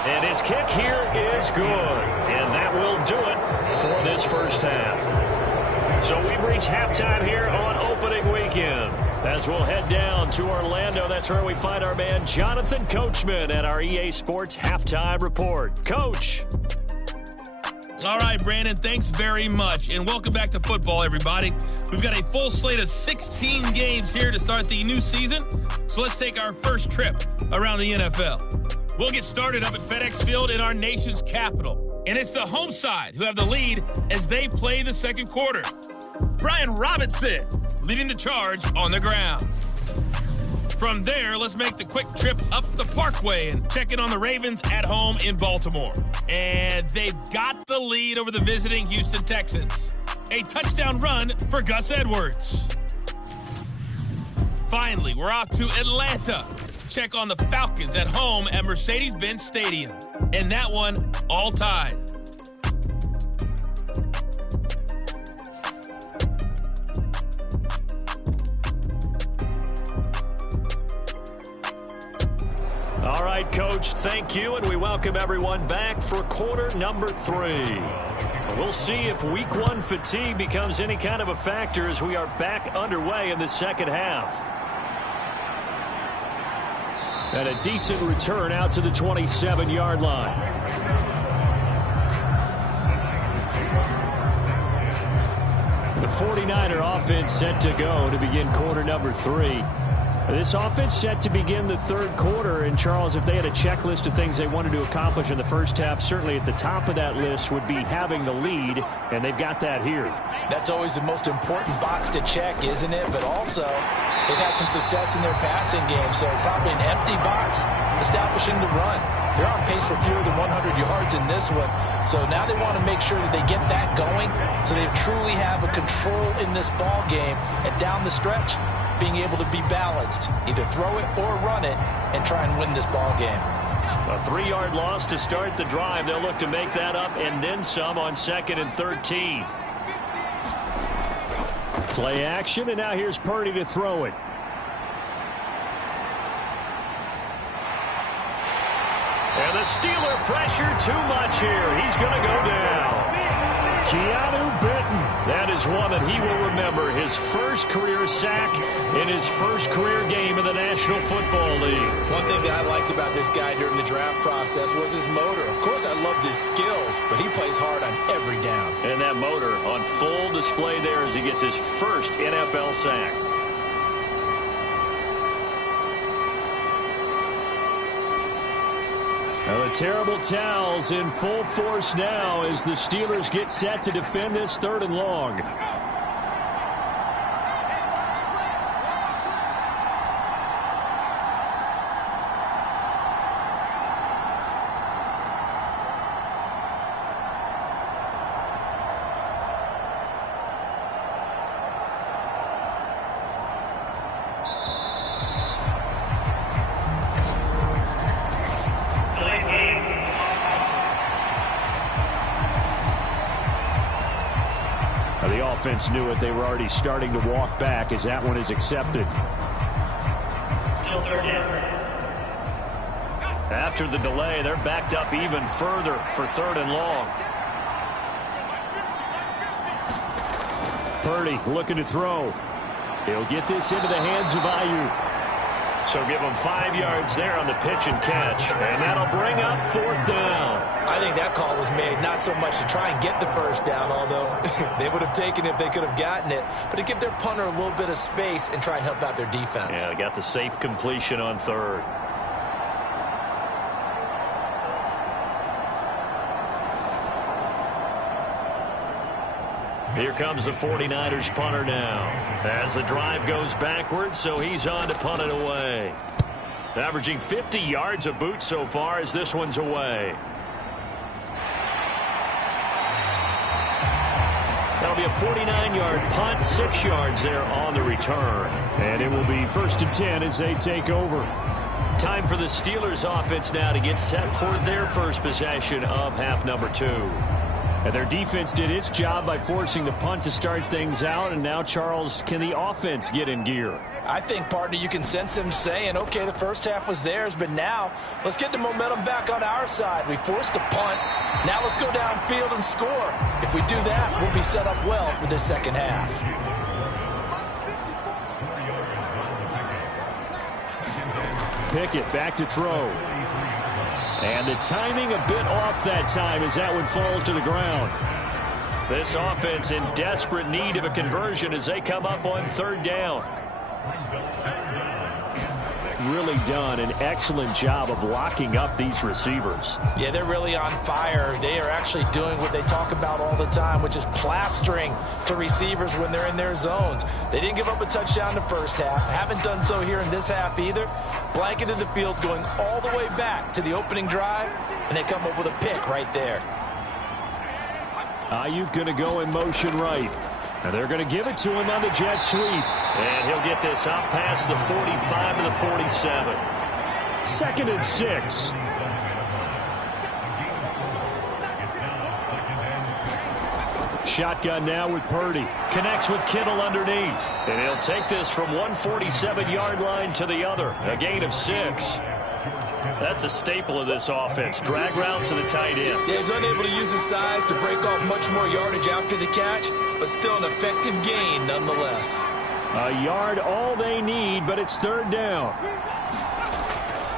And his kick here is good. And that will do it for this first half. So we've reached halftime here on opening weekend. As we'll head down to Orlando, that's where we find our man Jonathan Coachman at our EA Sports Halftime Report. Coach. All right, Brandon, thanks very much. And welcome back to football, everybody. We've got a full slate of 16 games here to start the new season. So let's take our first trip around the NFL. We'll get started up at FedEx Field in our nation's capital. And it's the home side who have the lead as they play the second quarter. Brian Robinson leading the charge on the ground. From there, let's make the quick trip up the Parkway and check in on the Ravens at home in Baltimore. And they've got the lead over the visiting Houston Texans. A touchdown run for Gus Edwards. Finally, we're off to Atlanta. Check on the Falcons at home at Mercedes-Benz Stadium. And that one all tied. All right, Coach, thank you, and we welcome everyone back for quarter number 3. We'll see if week 1 fatigue becomes any kind of a factor as we are back underway in the second half. And a decent return out to the 27-yard line. The 49er offense set to go to begin quarter number 3. This offense set to begin the third quarter. And, Charles, if they had a checklist of things they wanted to accomplish in the first half, certainly at the top of that list would be having the lead, and they've got that here. That's always the most important box to check, isn't it? But also, they've had some success in their passing game, so probably an empty box establishing the run. They're on pace for fewer than 100 yards in this one, so now they want to make sure that they get that going so they truly have a control in this ball game, and down the stretch, being able to be balanced, either throw it or run it, and try and win this ball game. A 3-yard loss to start the drive. They'll look to make that up and then some on 2nd and 13. Play action, and now here's Purdy to throw it. And the Steeler pressure too much here. He's going to go down. Keanu Benton. That is one that he will remember. His first career sack in his first career game in the National Football League. One thing that I liked about this guy during the draft process was his motor. Of course, I loved his skills, but he plays hard on every down. And that motor on full display there as he gets his first NFL sack. Now the terrible towels in full force now as the Steelers get set to defend this 3rd and long. Offense knew it. They were already starting to walk back as that one is accepted. After the delay, they're backed up even further for 3rd and long. Purdy looking to throw. He'll get this into the hands of Ayuk. So give him 5 yards there on the pitch and catch. And that'll bring up 4th down. I think that call was made not so much to try and get the first down, although they would have taken it if they could have gotten it, but to give their punter a little bit of space and try and help out their defense. Yeah, they got the safe completion on 3rd. Here comes the 49ers punter now. As the drive goes backwards, so he's on to punt it away. Averaging 50 yards a boot so far as this one's away. That'll be a 49-yard punt, 6 yards there on the return. And it will be 1st and 10 as they take over. Time for the Steelers offense now to get set for their first possession of half number 2. And their defense did its job by forcing the punt to start things out. And now, Charles, can the offense get in gear? I think, partner, you can sense them saying, okay, the first half was theirs, but now let's get the momentum back on our side. We forced a punt. Now let's go downfield and score. If we do that, we'll be set up well for this second half. Pickett back to throw. And the timing a bit off that time as that one falls to the ground. This offense in desperate need of a conversion as they come up on 3rd down. Really done an excellent job of locking up these receivers. Yeah, they're really on fire. They are actually doing what they talk about all the time, which is plastering to receivers when they're in their zones. They didn't give up a touchdown in the first half. Haven't done so here in this half either. Blanketed the field going all the way back to the opening drive, and they come up with a pick right there. Ayuk going to go in motion right. And they're going to give it to him on the jet sweep. And he'll get this up past the 45 to the 47. 2nd and 6. Shotgun now with Purdy. Connects with Kittle underneath. And he'll take this from one 47-yard line to the other. A gain of 6. That's a staple of this offense. Drag route to the tight end. Yeah, he's unable to use his size to break off much more yardage after the catch, but still an effective gain nonetheless. A yard all they need, but it's 3rd down.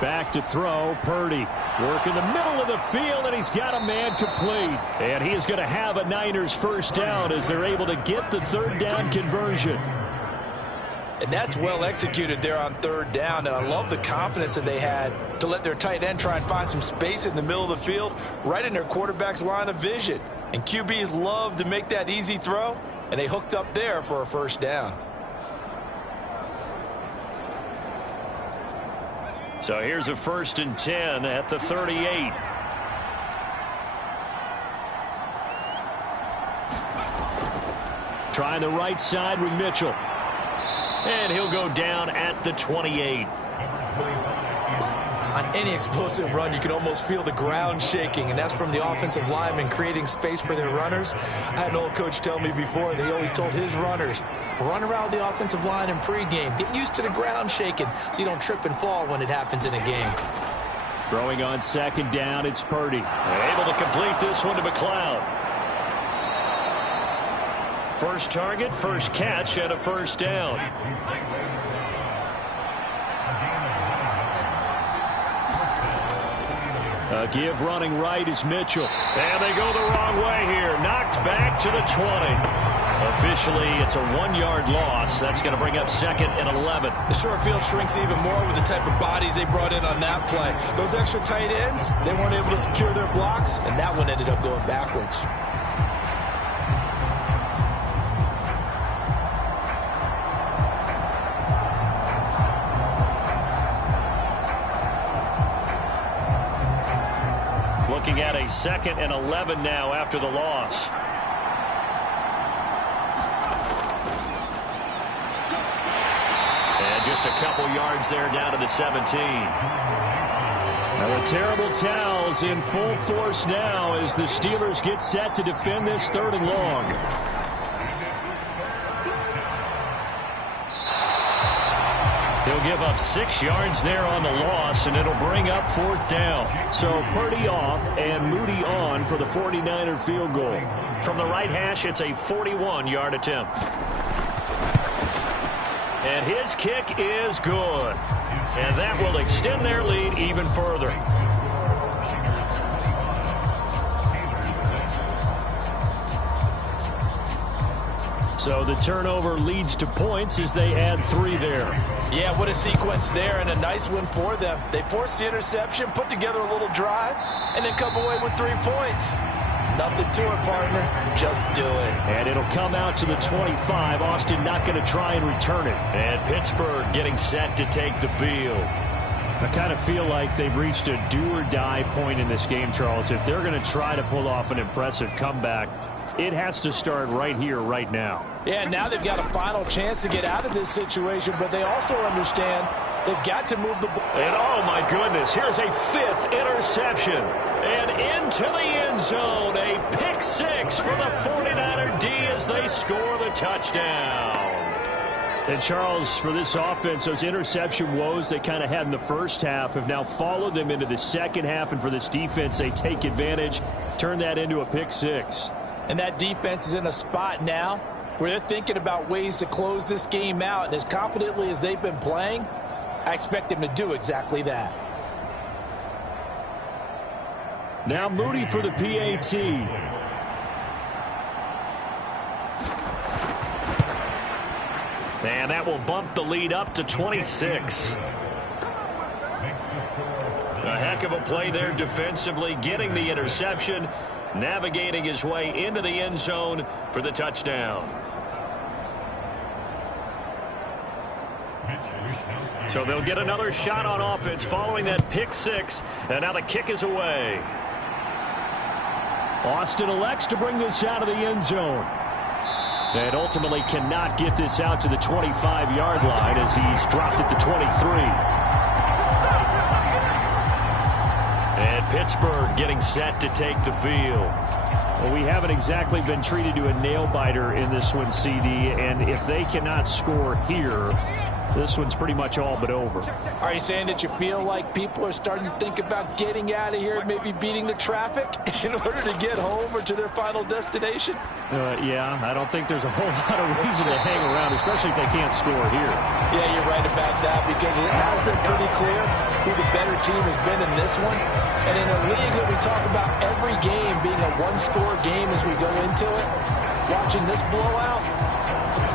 Back to throw, Purdy. Work in the middle of the field, and he's got a man complete. And he is going to have a Niners first down as they're able to get the 3rd down conversion. And that's well executed there on 3rd down. And I love the confidence that they had to let their tight end try and find some space in the middle of the field, right in their quarterback's line of vision. And QBs love to make that easy throw, and they hooked up there for a first down. So here's a 1st and 10 at the 38. Trying the right side with Mitchell. And he'll go down at the 28. On any explosive run, you can almost feel the ground shaking, and that's from the offensive linemen creating space for their runners. I had an old coach tell me before, they always told his runners, run around the offensive line in pregame. Get used to the ground shaking so you don't trip and fall when it happens in a game. Throwing on 2nd down, it's Purdy. Able to complete this one to McLeod. First target, first catch, and a first down. A give running right is Mitchell. And they go the wrong way here. Knocked back to the 20. Officially, it's a 1-yard loss. That's going to bring up 2nd and 11. The short field shrinks even more with the type of bodies they brought in on that play. Those extra tight ends, they weren't able to secure their blocks, And that one ended up going backwards. Looking at a 2nd and 11 now after the loss. And just a couple yards there down to the 17. Now the terrible towels in full force now as the Steelers get set to defend this 3rd and long. He'll give up 6 yards there on the loss, and it'll bring up 4th down. So Purdy off and Moody on for the 49er field goal. From the right hash, it's a 41-yard attempt. And his kick is good. And that will extend their lead even further. So the turnover leads to points as they add 3 there. Yeah, what a sequence there, and a nice one for them. They forced the interception, put together a little drive, and then come away with 3 points. Nothing to it, partner. Just do it. And it'll come out to the 25. Austin not going to try and return it. And Pittsburgh getting set to take the field. I kind of feel like they've reached a do-or-die point in this game, Charles. If they're going to try to pull off an impressive comeback, It has to start right here, right now. Yeah, now they've got a final chance to get out of this situation, but they also understand they've got to move the ball. And oh my goodness, here's a 5th interception. And into the end zone, a pick 6 for the 49er D as they score the touchdown. And Charles, for this offense, those interception woes they kind of had in the first half have now followed them into the second half. And for this defense, they take advantage, turn that into a pick 6. And that defense is in a spot now where they're thinking about ways to close this game out. And as confidently as they've been playing, I expect them to do exactly that. Now Moody for the PAT. And that will bump the lead up to 26. A heck of a play there defensively, getting the interception, navigating his way into the end zone for the touchdown. So they'll get another shot on offense following that pick 6, and now the kick is away. Austin elects to bring this out of the end zone. And ultimately cannot get this out to the 25-yard line as he's dropped it to 23. And Pittsburgh getting set to take the field. Well, we haven't exactly been treated to a nail-biter in this one, CD, and if they cannot score here, this one's pretty much all but over. Are you saying that you feel like people are starting to think about getting out of here and maybe beating the traffic in order to get home or to their final destination? Yeah, I don't think there's a whole lot of reason to hang around, especially if they can't score here. Yeah, you're right about that because it has been pretty clear who the better team has been in this one. And in a league that we talk about every game being a one-score game as we go into it, watching this blowout,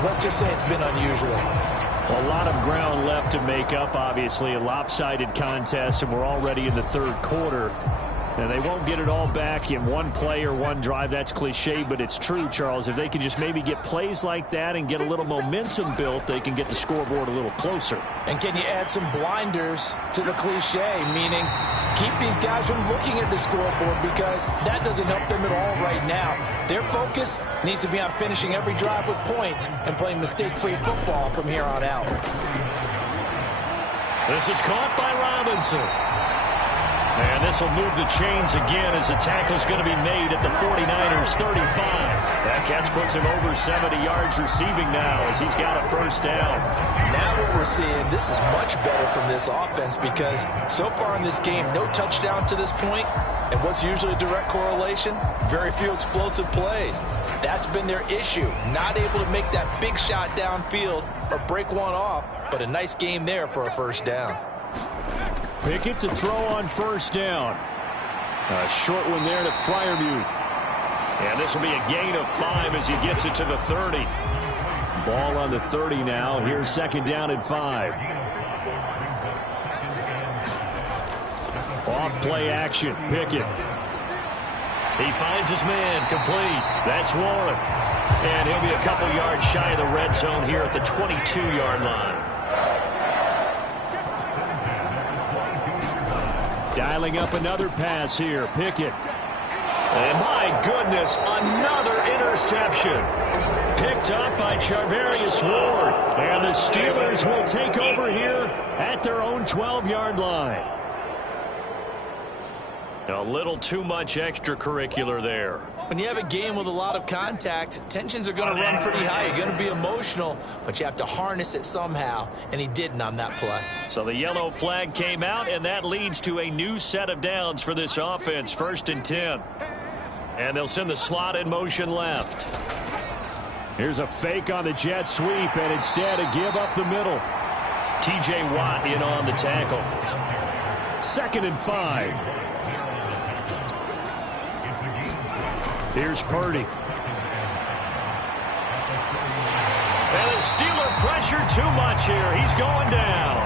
let's just say it's been unusual. A lot of ground left to make up, obviously. A lopsided contest, and we're already in the third quarter. And they won't get it all back in one play or one drive. That's cliche, but it's true, Charles. If they can just maybe get plays like that and get a little momentum built, they can get the scoreboard a little closer. And can you add some blinders to the cliche, meaning keep these guys from looking at the scoreboard because that doesn't help them at all right now. Their focus needs to be on finishing every drive with points and playing mistake-free football from here on out. This is caught by Robinson. And this will move the chains again as the tackle's going to be made at the 49ers 35. That catch puts him over 70 yards receiving now as he's got a first down. Now what we're seeing, this is much better from this offense because so far in this game, no touchdown to this point. And what's usually a direct correlation? Very few explosive plays. That's been their issue. Not able to make that big shot downfield or break one off, but a nice game there for a first down. Pickett to throw on first down. A short one there to Freiermuth. And this will be a gain of 5 as he gets it to the 30. Ball on the 30 now. Here's second down and 5. Off play action. Pickett. He finds his man complete. That's Warren. And he'll be a couple yards shy of the red zone here at the 22-yard line. Dialing up another pass here. Pickett. And my goodness, another interception. Picked up by Charvarius Ward. And the Steelers will take over here at their own 12-yard line. A little too much extracurricular there. When you have a game with a lot of contact, tensions are going to run pretty high. You're going to be emotional, but you have to harness it somehow, and he didn't on that play. So the yellow flag came out, and that leads to a new set of downs for this offense, 1st and 10. And they'll send the slot in motion left. Here's a fake on the jet sweep, and instead a give up the middle. T.J. Watt in on the tackle. 2nd and 5. Here's Purdy. And the Steeler pressure too much here. He's going down.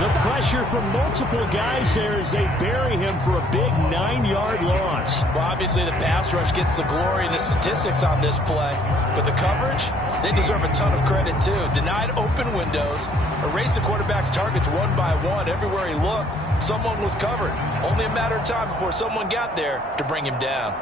The pressure from multiple guys there as they bury him for a big 9-yard loss. Well, obviously the pass rush gets the glory and the statistics on this play. But the coverage, they deserve a ton of credit too. Denied open windows, erased the quarterback's targets one by one. Everywhere he looked, someone was covered. Only a matter of time before someone got there to bring him down.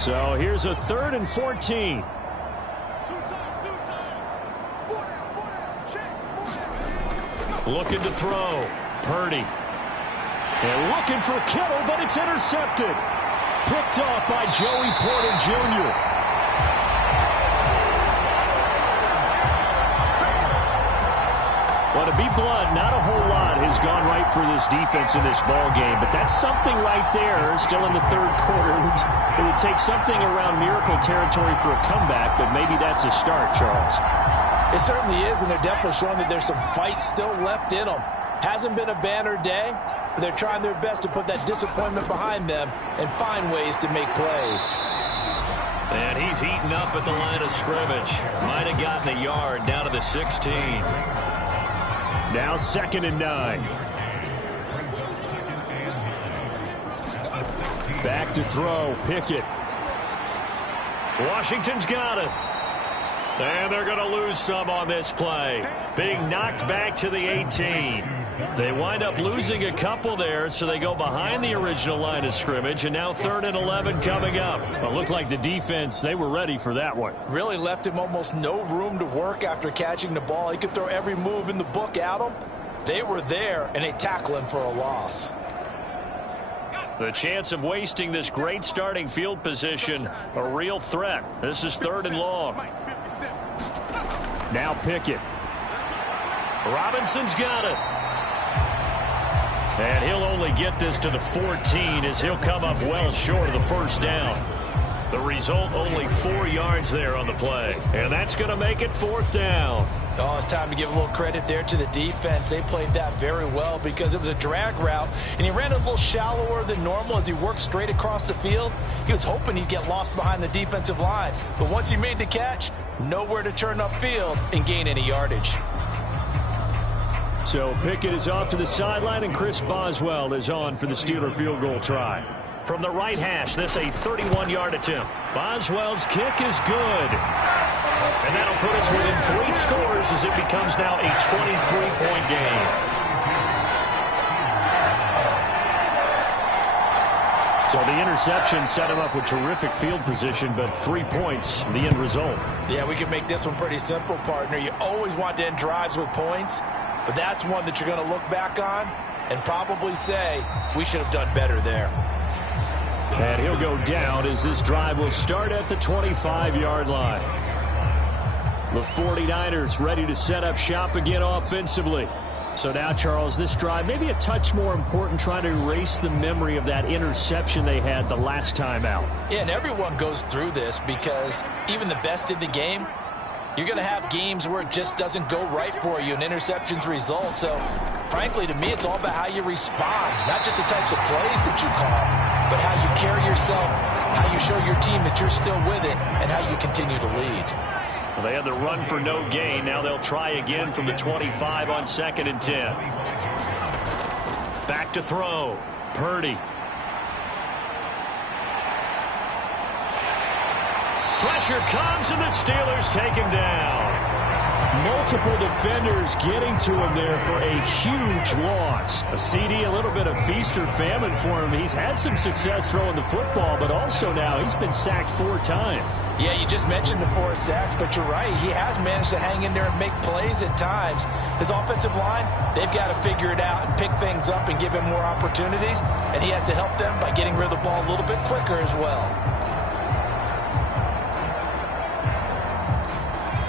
So here's a 3rd and 14. Looking to throw. Purdy. And looking for Kittle, but it's intercepted. Picked off by Joey Porter Jr. Well, to be blunt, not a whole lot has gone right for this defense in this ball game, but that's something right there. Still in the 3rd quarter. It would take something around miracle territory for a comeback, but maybe that's a start, Charles. It certainly is, and they're definitely showing that there's some fight still left in them. Hasn't been a banner day, but they're trying their best to put that disappointment behind them and find ways to make plays. And he's heating up at the line of scrimmage. Might have gotten a yard down to the 16. Now 2nd and 9. Back to throw. Pickett. Washington's got it. And they're going to lose some on this play. Being knocked back to the 18. They wind up losing a couple there, so they go behind the original line of scrimmage, and now 3rd and 11 coming up. Well, it looked like the defense, they were ready for that one. Really left him almost no room to work after catching the ball. He could throw every move in the book at him. They were there, and they tackle him for a loss. The chance of wasting this great starting field position, a real threat. This is 3rd and long. Now Pickett. Robinson's got it. And he'll only get this to the 14 as he'll come up well short of the 1st down. The result, only 4 yards there on the play. And that's going to make it 4th down. Oh, it's time to give a little credit there to the defense. They played that very well because it was a drag route, and he ran a little shallower than normal as he worked straight across the field. He was hoping he'd get lost behind the defensive line. But once he made the catch, nowhere to turn upfield and gain any yardage. So Pickett is off to the sideline, and Chris Boswell is on for the Steeler field goal try. From the right hash, this a 31-yard attempt. Boswell's kick is good. And that'll put us within 3 scores as it becomes now a 23-point game. So the interception set him up with terrific field position, but 3 points, the end result. Yeah, we can make this one pretty simple, partner. You always want to end drives with points, but that's one that you're going to look back on and probably say, we should have done better there. And he'll go down as this drive will start at the 25-yard line. The 49ers ready to set up shop again offensively. So now, Charles, this drive maybe a touch more important, trying to erase the memory of that interception they had the last time out. Yeah, and everyone goes through this because even the best in the game, you're going to have games where it just doesn't go right for you and interceptions result. So, frankly, to me, it's all about how you respond, not just the types of plays that you call, but how you carry yourself, how you show your team that you're still with it, and how you continue to lead. Well, they had the run for no gain. Now they'll try again from the 25 on 2nd and 10. Back to throw. Purdy. Pressure comes, and the Steelers take him down. Multiple defenders getting to him there for a huge loss. A CD, a little bit of feast or famine for him. He's had some success throwing the football, but also now he's been sacked 4 times. Yeah, you just mentioned the 4 sacks, but you're right. He has managed to hang in there and make plays at times. His offensive line, they've got to figure it out and pick things up and give him more opportunities, and he has to help them by getting rid of the ball a little bit quicker as well.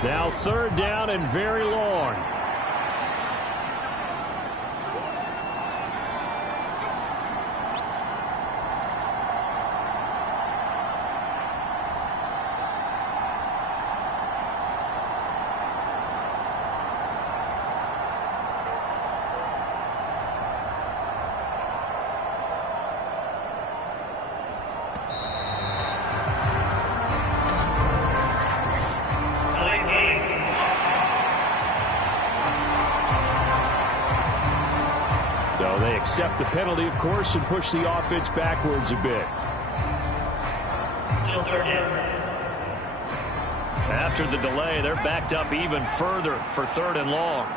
Now 3rd down and very long. They accept the penalty, of course, and push the offense backwards a bit. Still 3rd down. After the delay, they're backed up even further for 3rd and long.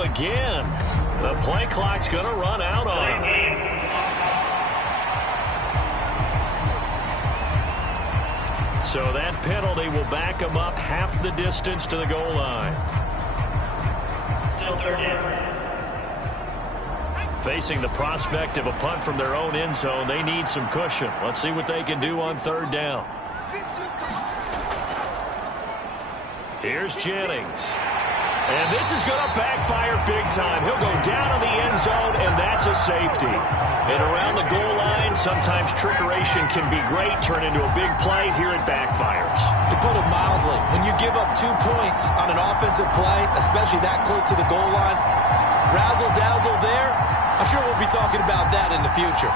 go again. The play clock's going to run out on him. So that penalty will back him up half the distance to the goal line. Still third down. Facing the prospect of a punt from their own end zone, they need some cushion. Let's see what they can do on third down. Here's Jennings. And this is going to backfire big time. He'll go down in the end zone, and that's a safety. And around the goal line, sometimes trickeration can be great, turn into a big play. Here it backfires. To put it mildly, when you give up 2 points on an offensive play, especially that close to the goal line, razzle-dazzle there, I'm sure we'll be talking about that in the future.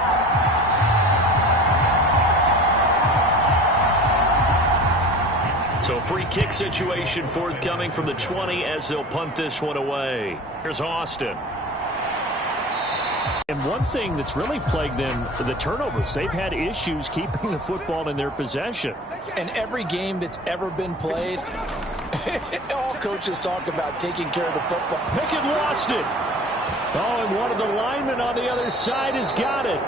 So free kick situation forthcoming from the 20 as they'll punt this one away. Here's Austin. And one thing that's really plagued them, the turnovers. They've had issues keeping the football in their possession. And every game that's ever been played, all coaches talk about taking care of the football. Pickett lost it. Oh, and one of the linemen on the other side has got it.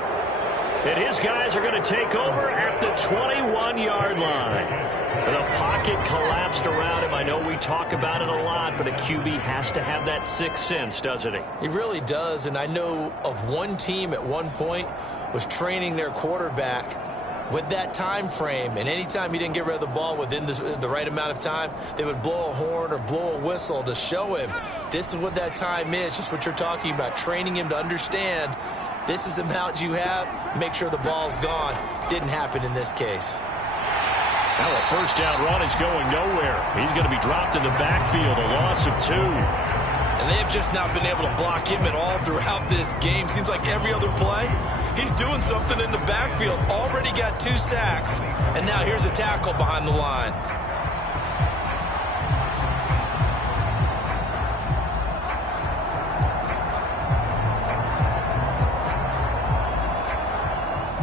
And his guys are going to take over at the 21-yard line. The pocket collapsed around him. I know we talk about it a lot, but a QB has to have that sixth sense, doesn't he? He really does, and I know of one team at one point was training their quarterback with that time frame, and anytime he didn't get rid of the ball within the right amount of time, they would blow a horn or blow a whistle to show him this is what that time is, just what you're talking about, training him to understand this is the amount you have, make sure the ball's gone. Didn't happen in this case. Now a first down run is going nowhere. He's going to be dropped in the backfield, a loss of 2. And they've just not been able to block him at all throughout this game. Seems like every other play, he's doing something in the backfield. Already got 2 sacks, and now here's a tackle behind the line.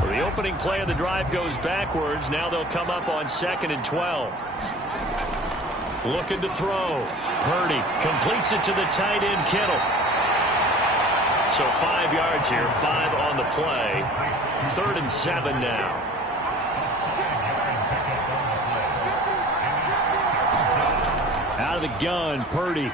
The opening play of the drive goes backwards. Now they'll come up on 2nd and 12. Looking to throw. Purdy completes it to the tight end, Kittle. So 5 yards here, 5 on the play. 3rd and 7 now. Out of the gun, Purdy.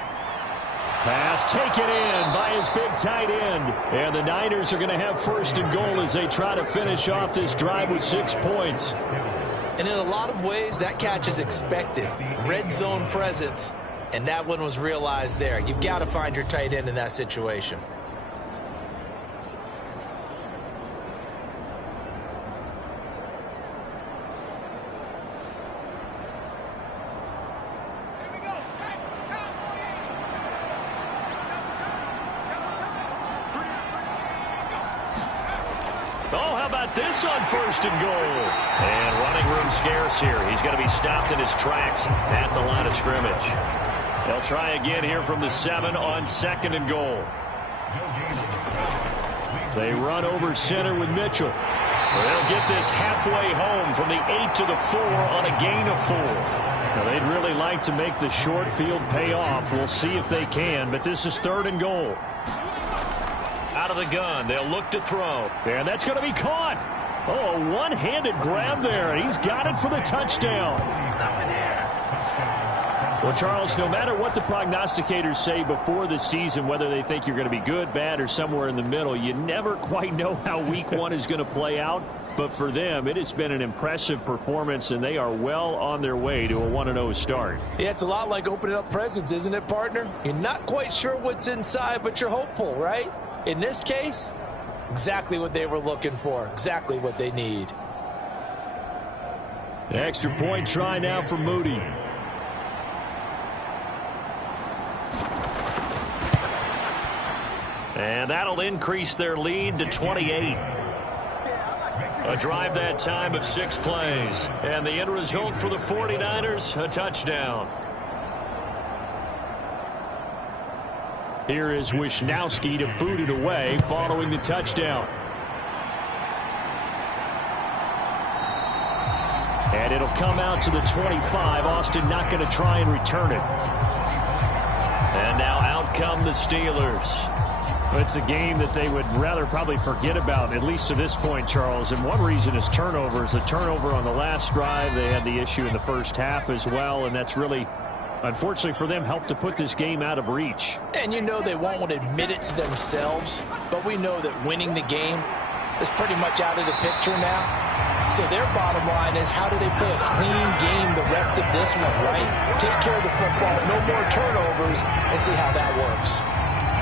Pass taken in by his big tight end. And the Niners are going to have 1st and goal as they try to finish off this drive with 6 points. And in a lot of ways, that catch is expected. Red zone presence, and that one was realized there. You've got to find your tight end in that situation. This on 1st and goal. And running room scarce here. He's going to be stopped in his tracks at the line of scrimmage. They'll try again here from the 7 on 2nd and goal. They run over center with Mitchell. They'll get this halfway home from the 8 to the 4 on a gain of 4. Now, they'd really like to make the short field pay off. We'll see if they can, but this is 3rd and goal. Out of the gun, they'll look to throw. And that's going to be caught. Oh, a one-handed grab there. He's got it for the touchdown. Well, Charles, no matter what the prognosticators say before the season, whether they think you're going to be good, bad, or somewhere in the middle, you never quite know how week 1 is going to play out. But for them, it has been an impressive performance, and they are well on their way to a 1-0 start. Yeah, it's a lot like opening up presents, isn't it, partner? You're not quite sure what's inside, but you're hopeful, right? In this case, exactly what they were looking for, exactly what they need. The extra point try now for Moody. And that'll increase their lead to 28. A drive that time of 6 plays. And the end result for the 49ers, a touchdown. Here is Wisnowski to boot it away following the touchdown. And it'll come out to the 25. Austin not going to try and return it. And now out come the Steelers. It's a game that they would rather probably forget about, at least to this point, Charles. And one reason is turnovers. A turnover on the last drive. They had the issue in the first half as well, and that's really, unfortunately for them, helped to put this game out of reach. And you know they won't admit it to themselves, but we know that winning the game is pretty much out of the picture now. So their bottom line is, how do they play a clean game the rest of this one, right? Take care of the football, no more turnovers, and see how that works.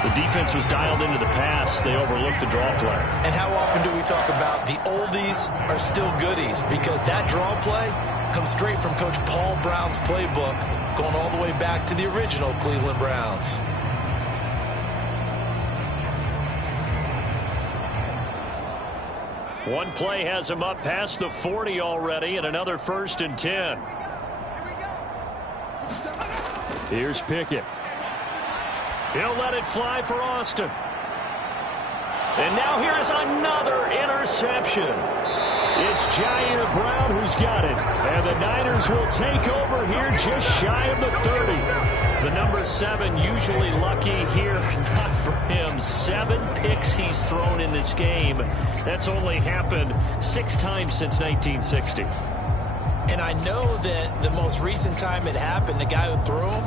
The defense was dialed into the pass. They overlooked the draw play. And how often do we talk about the oldies are still goodies? Because that draw play comes straight from Coach Paul Brown's playbook, going all the way back to the original Cleveland Browns. One play has him up past the 40 already, and another 1st and 10. Here's Pickett. He'll let it fly for Austin. And now here is another interception. It's Jair Brown who's got it. And the Niners will take over here just shy of the 30. The number 7 usually lucky here. Not for him. 7 picks he's thrown in this game. That's only happened 6 times since 1960. And I know that the most recent time it happened, the guy who threw him,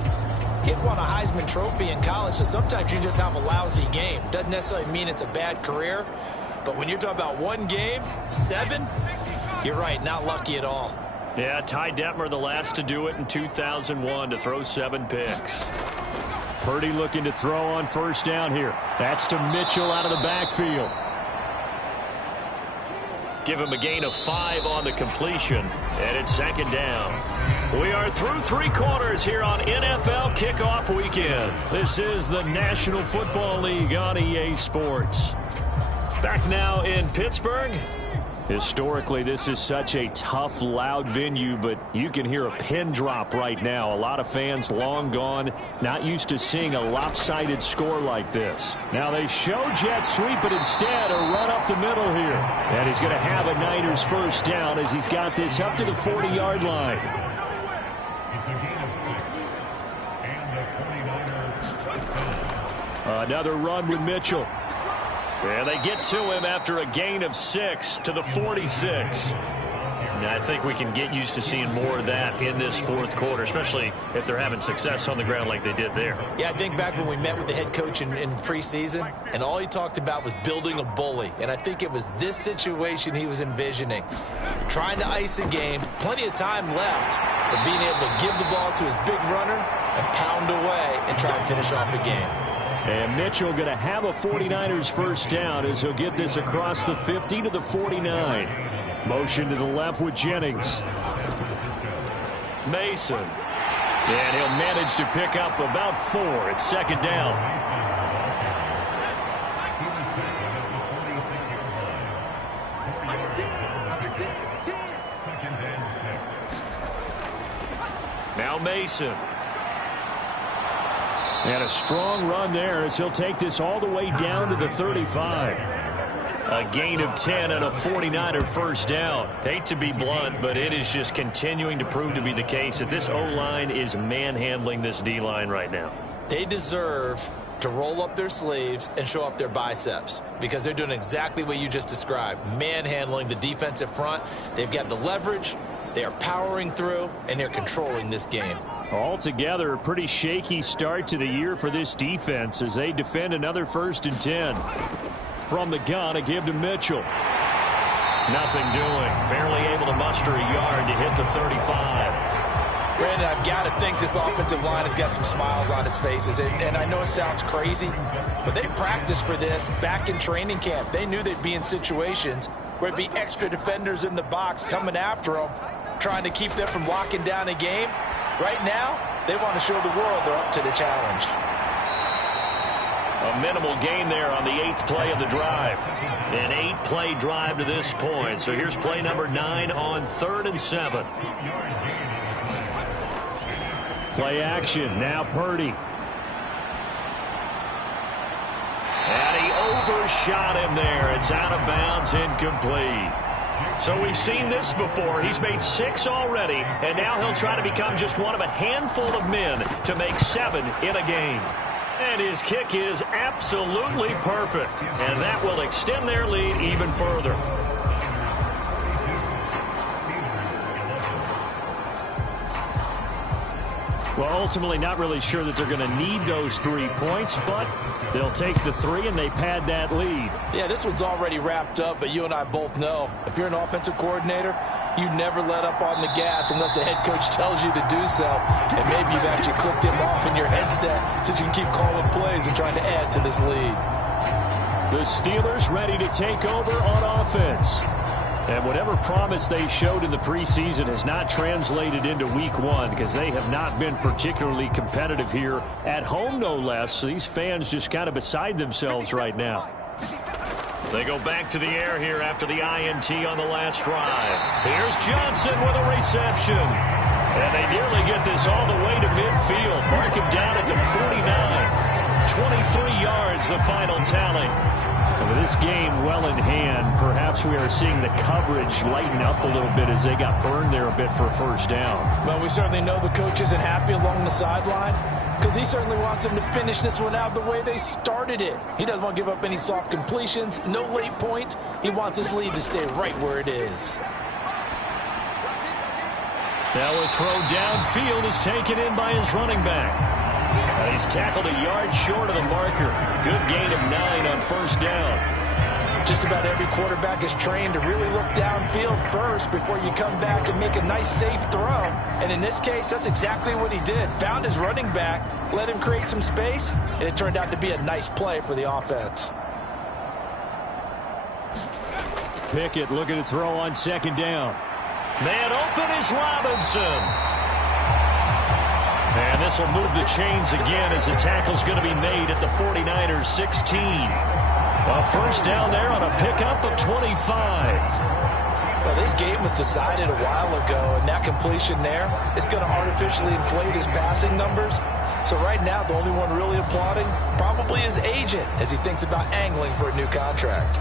he'd won a Heisman Trophy in college, so sometimes you just have a lousy game. Doesn't necessarily mean it's a bad career, but when you're talking about one game, 7, you're right, not lucky at all. Yeah, Ty Detmer, the last to do it in 2001, to throw 7 picks. Purdy looking to throw on first down here. That's to Mitchell out of the backfield. Give him a gain of 5 on the completion, and it's 2nd down. We are through 3 quarters here on NFL Kickoff Weekend. This is the National Football League on EA Sports. Back now in Pittsburgh. Historically, this is such a tough, loud venue, but you can hear a pin drop right now. A lot of fans long gone, not used to seeing a lopsided score like this. Now they show jet sweep, but instead a run up the middle here. And he's going to have a Niners first down as he's got this up to the 40-yard line. Another run with Mitchell. And they get to him after a gain of 6 to the 46. Now, I think we can get used to seeing more of that in this 4th quarter, especially if they're having success on the ground like they did there. Yeah, I think back when we met with the head coach in preseason, and all he talked about was building a bully. And I think it was this situation he was envisioning. Trying to ice a game, plenty of time left, but being able to give the ball to his big runner and pound away and try and finish off a game. And Mitchell going to have a 49ers first down as he'll get this across the 50 to the 49. Motion to the left with Jennings. Mason. And he'll manage to pick up about 4. It's 2nd down. Now Mason. And a strong run there as he'll take this all the way down to the 35. A gain of 10 and a 49er first down. Hate to be blunt, but it is just continuing to prove to be the case that this O-line is manhandling this D-line right now. They deserve to roll up their sleeves and show up their biceps because they're doing exactly what you just described, manhandling the defensive front. They've got the leverage, they are powering through, and they're controlling this game. Altogether, a pretty shaky start to the year for this defense as they defend another 1st and 10. From the gun, a give to Mitchell. Nothing doing. Barely able to muster a yard to hit the 35. Brandon, I've got to think this offensive line has got some smiles on its faces. And I know it sounds crazy, but they practiced for this back in training camp. They knew they'd be in situations where it'd be extra defenders in the box coming after them, trying to keep them from locking down a game. Right now, they want to show the world they're up to the challenge. A minimal gain there on the 8th play of the drive. An 8-play drive to this point. So here's play number 9 on 3rd and 7. Play action. Now Purdy. And he overshot him there. It's out of bounds, incomplete. So we've seen this before. He's made 6 already, and now he'll try to become just one of a handful of men to make 7 in a game. And his kick is absolutely perfect, and that will extend their lead even further. Well, ultimately not really sure that they're going to need those 3 points, but they'll take the 3 and they pad that lead. Yeah, this one's already wrapped up, but you and I both know if you're an offensive coordinator, you never let up on the gas unless the head coach tells you to do so. And maybe you've actually clicked him off in your headset so you can keep calling plays and trying to add to this lead. The Steelers ready to take over on offense. And whatever promise they showed in the preseason has not translated into week 1 because they have not been particularly competitive here at home, no less. So these fans just kind of beside themselves right now. They go back to the air here after the INT on the last drive. Here's Johnson with a reception. And they nearly get this all the way to midfield. Mark him down at the 49. 23 yards, the final tally. With this game well in hand, perhaps we are seeing the coverage lighten up a little bit as they got burned there a bit for a first down. Well, we certainly know the coach isn't happy along the sideline because he certainly wants them to finish this one out the way they started it. He doesn't want to give up any soft completions, no late points. He wants his lead to stay right where it is. Now a throw downfield is taken in by his running back. He's tackled a yard short of the marker. Good gain of 9 on first down. Just about every quarterback is trained to really look downfield first before you come back and make a nice, safe throw. And in this case, that's exactly what he did. Found his running back, let him create some space, and it turned out to be a nice play for the offense. Pickett looking to throw on second down. Man open is Robinson. And this will move the chains again as the tackle's going to be made at the 49ers 16. A first down there on a pickup of 25. Well, this game was decided a while ago, and that completion there is going to artificially inflate his passing numbers. So right now, the only one really applauding probably his agent as he thinks about angling for a new contract.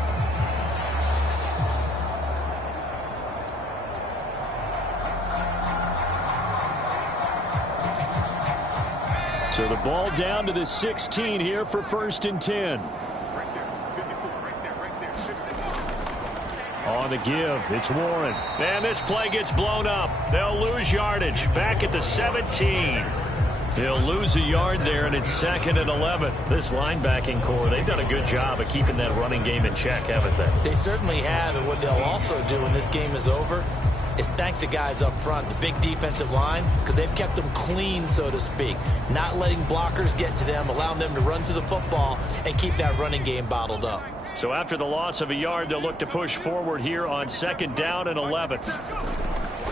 So the ball down to the 16 here for 1st and 10. On the give, it's Warren. And this play gets blown up. They'll lose yardage. Back at the 17. He'll lose a yard there, and it's 2nd and 11. This linebacking core, they've done a good job of keeping that running game in check, haven't they? They certainly have, and what they'll also do when this game is over is thank the guys up front, the big defensive line, because they've kept them clean, so to speak. Not letting blockers get to them, allowing them to run to the football and keep that running game bottled up. So after the loss of a yard, they'll look to push forward here on 2nd down and 11.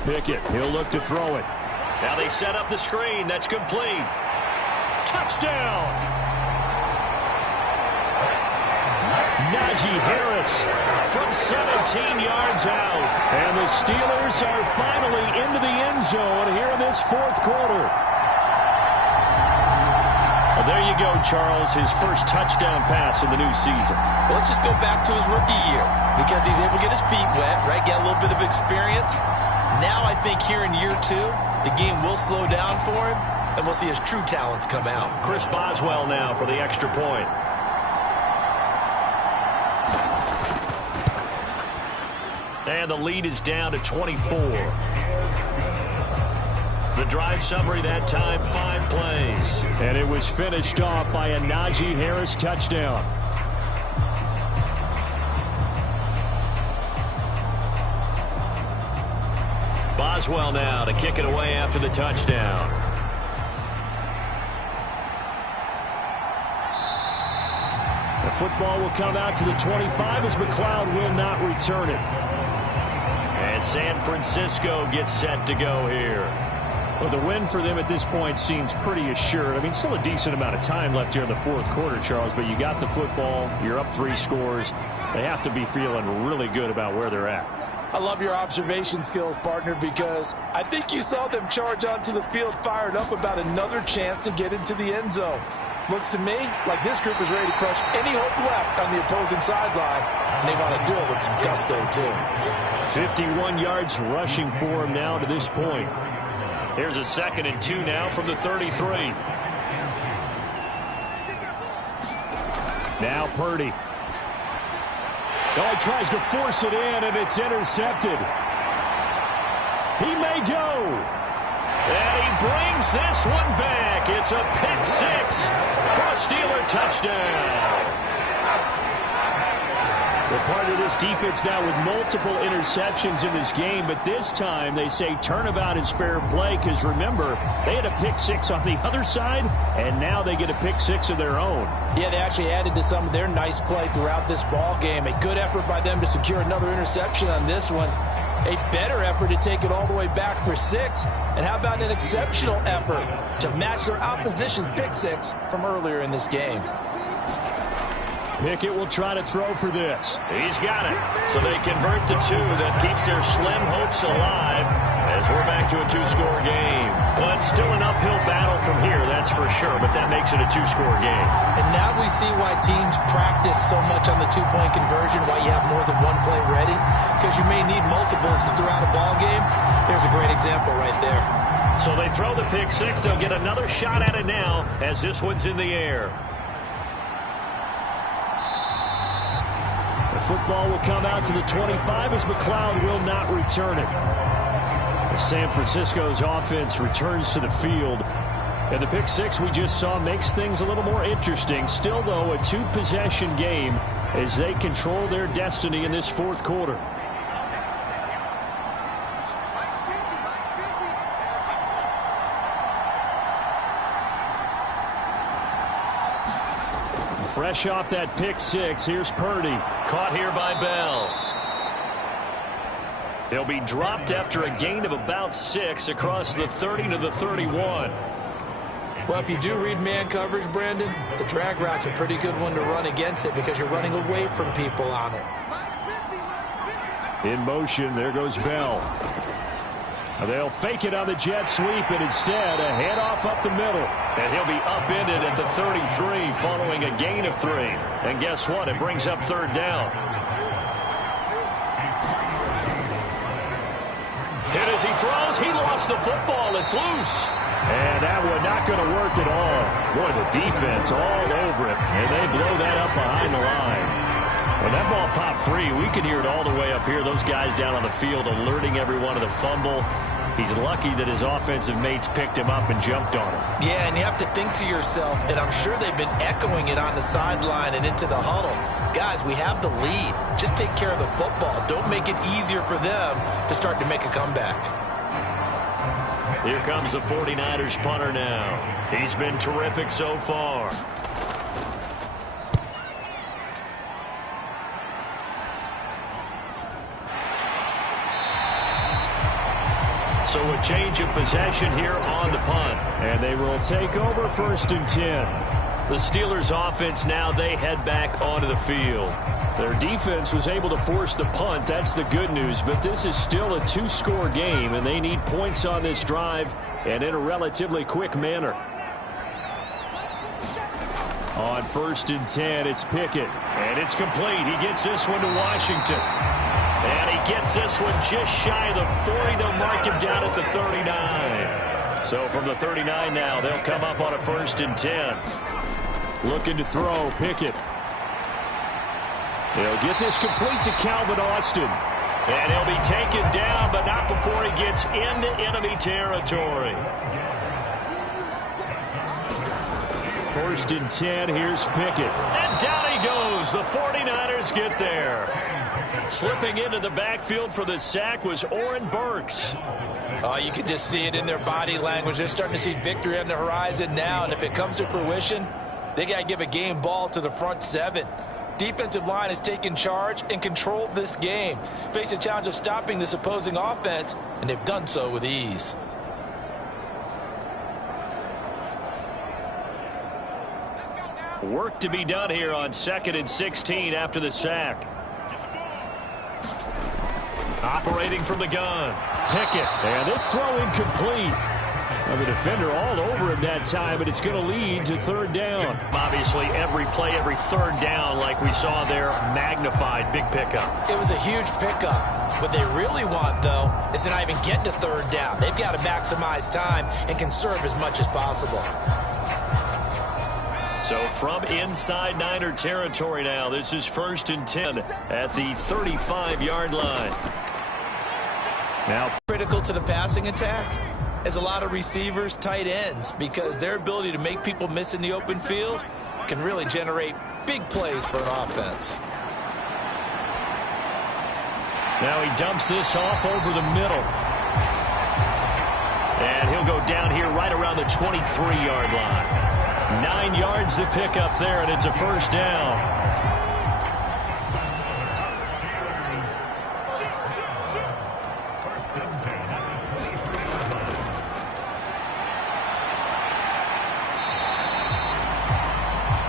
Pickett, he'll look to throw it. Now they set up the screen. That's complete. Touchdown! Najee Harris from 17 yards out. And the Steelers are finally into the end zone here in this 4th quarter. Well, there you go, Charles. His first touchdown pass in the new season. Well, let's just go back to his rookie year because he's able to get his feet wet, right? Get a little bit of experience. Now I think here in year 2, the game will slow down for him, and we'll see his true talents come out. Chris Boswell now for the extra point. And the lead is down to 24. The drive summary that time, 5 plays. And it was finished off by a Najee Harris touchdown. Boswell now to kick it away after the touchdown. The football will come out to the 25 as McLeod will not return it. And San Francisco gets set to go here. Well, the win for them at this point seems pretty assured. I mean, still a decent amount of time left here in the 4th quarter, Charles, but you got the football, you're up 3 scores. They have to be feeling really good about where they're at. I love your observation skills, partner, because I think you saw them charge onto the field fired up about another chance to get into the end zone. Looks to me like this group is ready to crush any hope left on the opposing sideline, and they want to do it with some gusto, too. 51 yards rushing for him now to this point. Here's a 2nd and 2 now from the 33. Now Purdy. Oh, he tries to force it in, and it's intercepted. He may go. And he brings this one back. It's a pick 6 for a Steeler touchdown. They're part of this defense now with multiple interceptions in this game, but this time they say turnabout is fair play because, remember, they had a pick 6 on the other side, and now they get a pick 6 of their own. Yeah, they actually added to some of their nice play throughout this ball game. A good effort by them to secure another interception on this one. A better effort to take it all the way back for 6. And how about an exceptional effort to match their opposition's pick 6 from earlier in this game? Pickett will try to throw for this. He's got it. So they convert the 2. That keeps their slim hopes alive as we're back to a 2-score game. Well, it's still an uphill battle from here, that's for sure, but that makes it a 2-score game. And now we see why teams practice so much on the 2-point conversion, why you have more than one play ready, because you may need multiples throughout a ball game. There's a great example right there. So they throw the pick 6. They'll get another shot at it now as this one's in the air. The football will come out to the 25 as McLeod will not return it. San Francisco's offense returns to the field. And the pick 6 we just saw makes things a little more interesting. Still, though, a 2-possession game as they control their destiny in this 4th quarter. Fresh off that pick 6, here's Purdy. Caught here by Bell. He'll be dropped after a gain of about 6 across the 30 to the 31. Well, if you do read man coverage, Brandon, the drag route's a pretty good one to run against it because you're running away from people on it. In motion, there goes Bell. They'll fake it on the jet sweep, and instead a handoff up the middle. And he'll be upended at the 33 following a gain of 3. And guess what? It brings up 3rd down. Hit as he throws. He lost the football. It's loose. And that one not going to work at all. Boy, the defense all over it. And they blow that up behind the line. When that ball popped free, we could hear it all the way up here. Those guys down on the field alerting everyone of the fumble. He's lucky that his offensive mates picked him up and jumped on him. Yeah, and you have to think to yourself, and I'm sure they've been echoing it on the sideline and into the huddle. Guys, we have the lead. Just take care of the football. Don't make it easier for them to start to make a comeback. Here comes the 49ers punter now. He's been terrific so far. So a change of possession here on the punt. And they will take over 1st and 10. The Steelers offense now, they head back onto the field. Their defense was able to force the punt. That's the good news. But this is still a 2-score game, and they need points on this drive and in a relatively quick manner. On 1st and 10, it's Pickett. And it's complete. He gets this one to Washington. And he gets this one just shy of the 40. They'll mark him down at the 39. So from the 39 now, they'll come up on a 1st and 10. Looking to throw, Pickett. He'll get this complete to Calvin Austin. And he'll be taken down, but not before he gets into enemy territory. 1st and 10, here's Pickett. And down he goes. The 49ers get there. Slipping into the backfield for the sack was Oren Burks. Oh, you can just see it in their body language. They're starting to see victory on the horizon now, and if it comes to fruition, they got to give a game ball to the front 7. Defensive line has taken charge and controlled this game. Face a challenge of stopping this opposing offense, and they've done so with ease. Work to be done here on 2nd and 16 after the sack. Operating from the gun. Pickett. And this throw incomplete. Well, the defender all over him that time, and it's going to lead to third down. Obviously, every play, every third down, like we saw there, magnified. Big pickup. It was a huge pickup. What they really want, though, is to not even get to third down. They've got to maximize time and conserve as much as possible. So from inside Niner territory now, this is 1st and 10 at the 35-yard line. Now Critical to the passing attack is a lot of receivers, tight ends, because their ability to make people miss in the open field can really generate big plays for an offense. now he dumps this off over the middle. And he'll go down here right around the 23-yard line. 9 yards to pick up there, and it's a first down.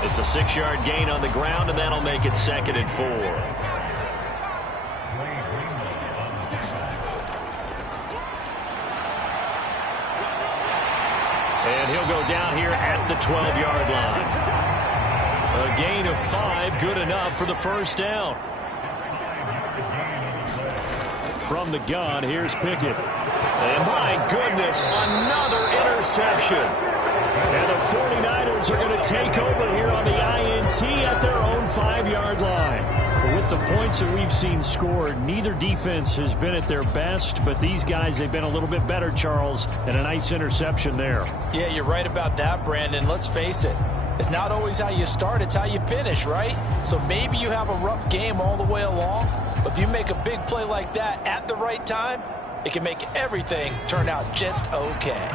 It's a 6-yard gain on the ground, and that'll make it 2nd and 4. And he'll go down here at the 12-yard line. A gain of 5, good enough for the first down. From the gun, here's Pickett. And my goodness, another interception. And the 49ers are going to take over here on the INT at their own 5-yard line. With the points that we've seen scored, neither defense has been at their best, but these guys, they've been a little bit better, Charles, and a nice interception there. Yeah, you're right about that, Brandon. Let's face it. It's not always how you start, it's how you finish, right? So maybe you have a rough game all the way along, but if you make a big play like that at the right time, it can make everything turn out just okay.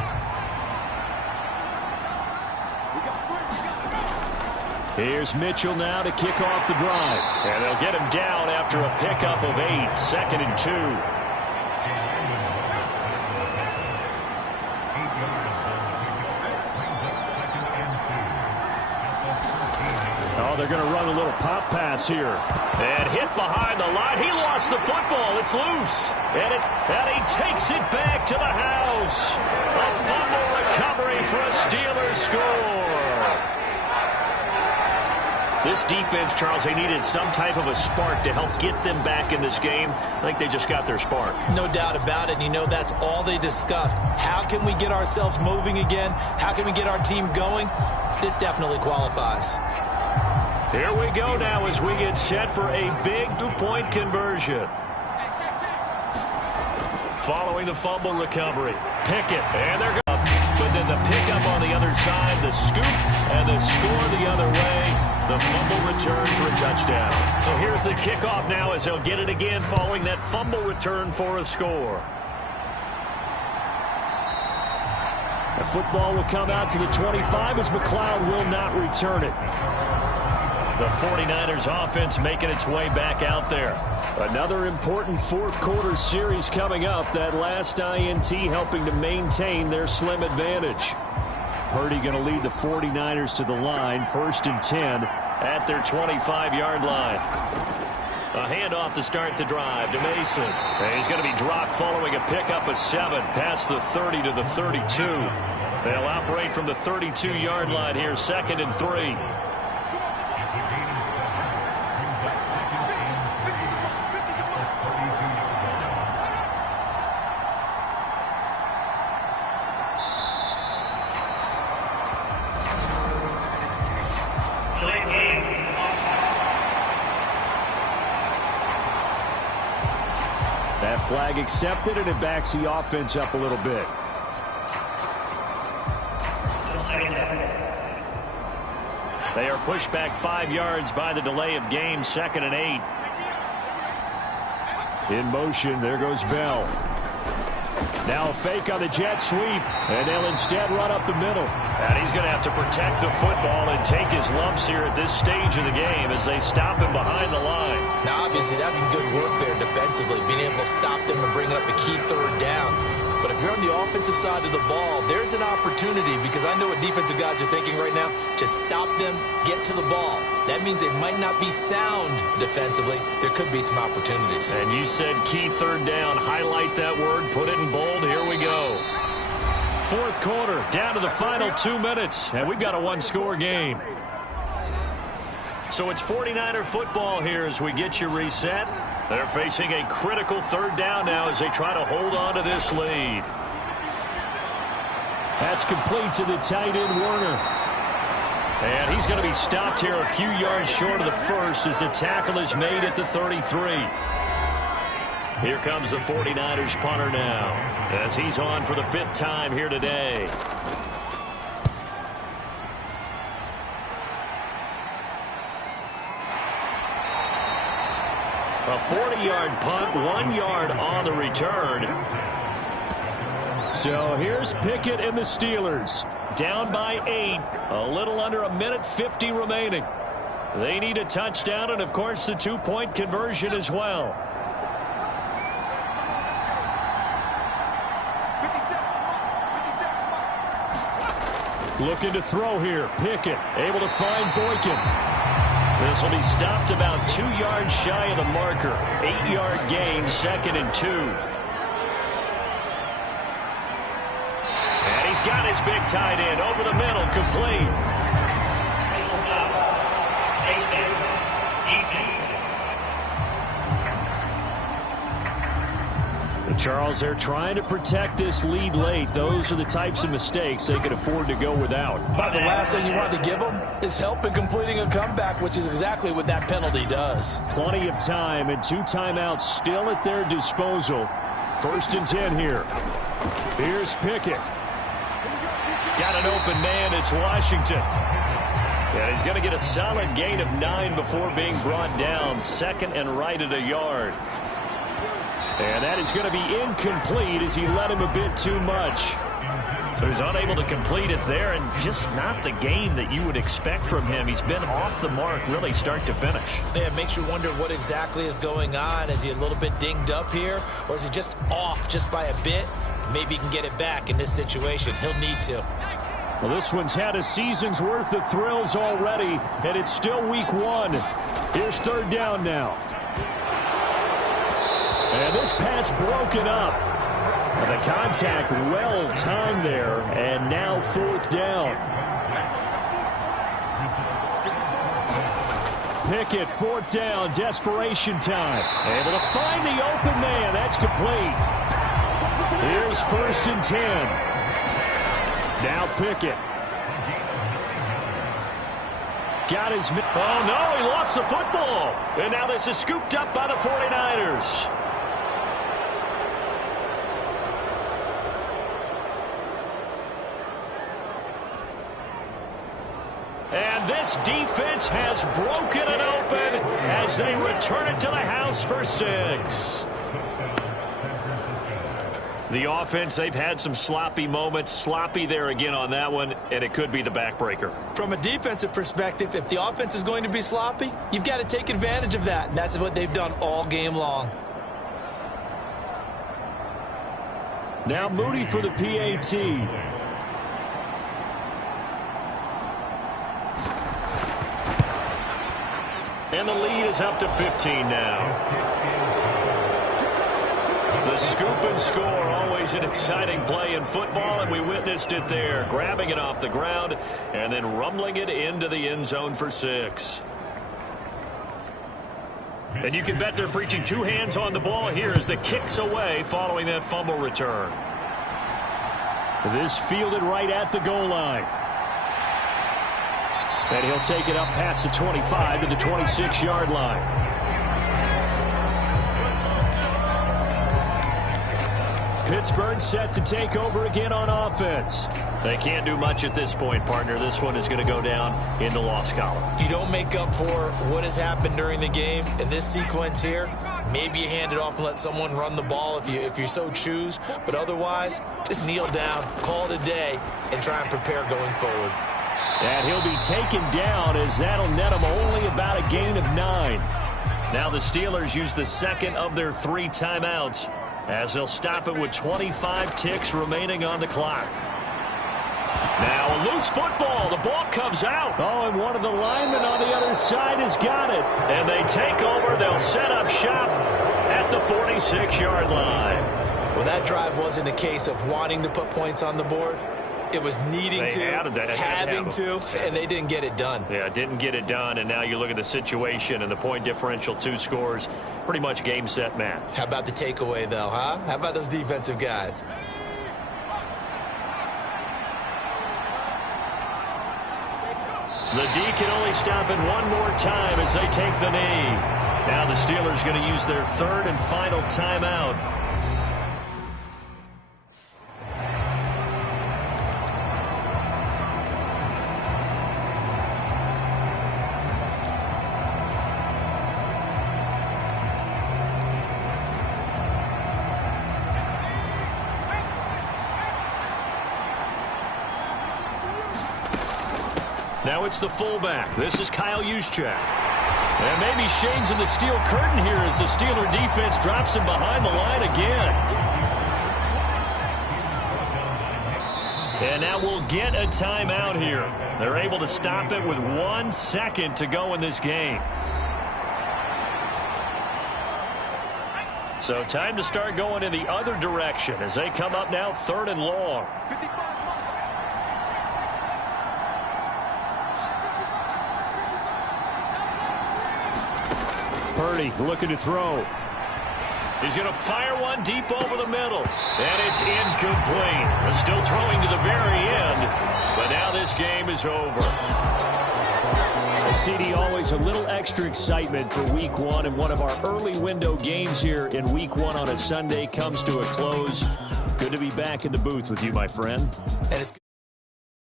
Here's Mitchell now to kick off the drive. And they'll get him down after a pickup of 8, 2nd and 2. Oh, they're going to run a little pop pass here. And hit behind the line. He lost the football. It's loose. And he takes it back to the house. A fumble recovery for a Steelers score. This defense, Charles, they needed some type of a spark to help get them back in this game. I think they just got their spark. No doubt about it. And you know that's all they discussed. How can we get ourselves moving again? How can we get our team going? This definitely qualifies. Here we go now as we get set for a big two-point conversion. Following the fumble recovery. Pickett, and they're going. But then the pickup on the other side, the scoop, and the score the other way. The fumble return for a touchdown. So here's the kickoff now as he'll get it again following that fumble return for a score. The football will come out to the 25 as McLeod will not return it. The 49ers offense making its way back out there. Another important fourth quarter series coming up. That last INT helping to maintain their slim advantage. Purdy going to lead the 49ers to the line. 1st and 10 at their 25-yard line. A handoff to start the drive to Mason. And he's going to be dropped following a pickup of 7 past the 30 to the 32. They'll operate from the 32-yard line here, 2nd and 3. That flag accepted, and it backs the offense up a little bit. They are pushed back 5 yards by the delay of game, 2nd and 8. In motion, there goes Bell. Now a fake on the jet sweep, and they'll instead run up the middle. And he's going to have to protect the football and take his lumps here at this stage of the game as they stop him behind the line. Now, obviously, that's some good work there defensively, being able to stop them and bring up a key third down. But if you're on the offensive side of the ball, there's an opportunity, because I know what defensive guys are thinking right now. Just stop them, get to the ball. That means they might not be sound defensively. There could be some opportunities. And you said key third down. Highlight that word, put it in bold. Here we go. fourth quarter, down to the final 2 minutes, and we've got a one-score game. So it's 49er football here as we get you reset. They're facing a critical third down now as they try to hold on to this lead. That's complete to the tight end, Werner. And he's going to be stopped here a few yards short of the first as the tackle is made at the 33. Here comes the 49ers punter now as he's on for the 5th time here today. A 40-yard punt, 1 yard on the return. So here's Pickett and the Steelers. Down by 8, a little under a minute 50 remaining. They need a touchdown and, of course, the 2-point conversion as well. Looking to throw here. Pickett able to find Boykin. This will be stopped about 2 yards shy of the marker. 8-yard gain, 2nd and 2. And he's got his big tight end over the middle, complete. Charles, they're trying to protect this lead late. Those are the types of mistakes they could afford to go without. But the last thing you want to give them is help in completing a comeback, which is exactly what that penalty does. Plenty of time and 2 timeouts still at their disposal. 1st and 10 here. Here's Pickett. Got an open man. It's Washington. And he's going to get a solid gain of 9 before being brought down. 2nd and right at a yard. And that is going to be incomplete as he led him a bit too much. So he's unable to complete it there, and just not the game that you would expect from him. He's been off the mark really start to finish. Yeah, it makes you wonder what exactly is going on. Is he a little bit dinged up here, or is he just off just by a bit? Maybe he can get it back in this situation. He'll need to. Well, this one's had a season's worth of thrills already, and it's still week 1. Here's 3rd down now. And this pass broken up. And the contact well timed there, and now 4th down. Pickett, 4th down, desperation time. Able to find the open man. That's complete. Here's 1st and 10. Now Pickett. Got his... Oh, no, he lost the football. And now this is scooped up by the 49ers. And this defense has broken it open as they return it to the house for 6. The offense, they've had some sloppy moments. Sloppy there again on that one, and it could be the backbreaker. From a defensive perspective, if the offense is going to be sloppy, you've got to take advantage of that, and that's what they've done all game long. Now Moody for the PAT. And the lead is up to 15 now. The scoop and score, always an exciting play in football, and we witnessed it there. Grabbing it off the ground and then rumbling it into the end zone for 6. And you can bet they're preaching 2 hands on the ball here as the kick's away following that fumble return. This fielded right at the goal line. And he'll take it up past the 25 to the 26-yard line. Pittsburgh set to take over again on offense. They can't do much at this point, partner. This one is going to go down in the loss column. You don't make up for what has happened during the game in this sequence here. Maybe you hand it off and let someone run the ball if you so choose. But otherwise, just kneel down, call it a day, and try and prepare going forward. And he'll be taken down as that'll net him only about a gain of 9. Now the Steelers use the second of their 3 timeouts as they'll stop it with 25 ticks remaining on the clock. Now a loose football. The ball comes out. Oh, and one of the linemen on the other side has got it. And they take over. They'll set up shop at the 46-yard line. Well, that drive wasn't a case of wanting to put points on the board. It was needing to, having to, and they didn't get it done. Yeah, didn't get it done, and now you look at the situation and the point differential, 2 scores, pretty much game, set, match. How about the takeaway, though, huh? How about those defensive guys? The D can only stop it one more time as they take the knee. Now the Steelers going to use their 3rd and final timeout. Now it's the fullback. This is Kyle Juszczyk. And maybe Shane's in the steel curtain here as the Steeler defense drops him behind the line again. And now we'll get a timeout here. They're able to stop it with 1 second to go in this game. So time to start going in the other direction as they come up now 3rd and long. Purdy looking to throw. He's going to fire one deep over the middle. And it's incomplete. They're still throwing to the very end. But now this game is over. CD, always a little extra excitement for week 1. And one of our early window games here in week 1 on a Sunday comes to a close. Good to be back in the booth with you, my friend. And it's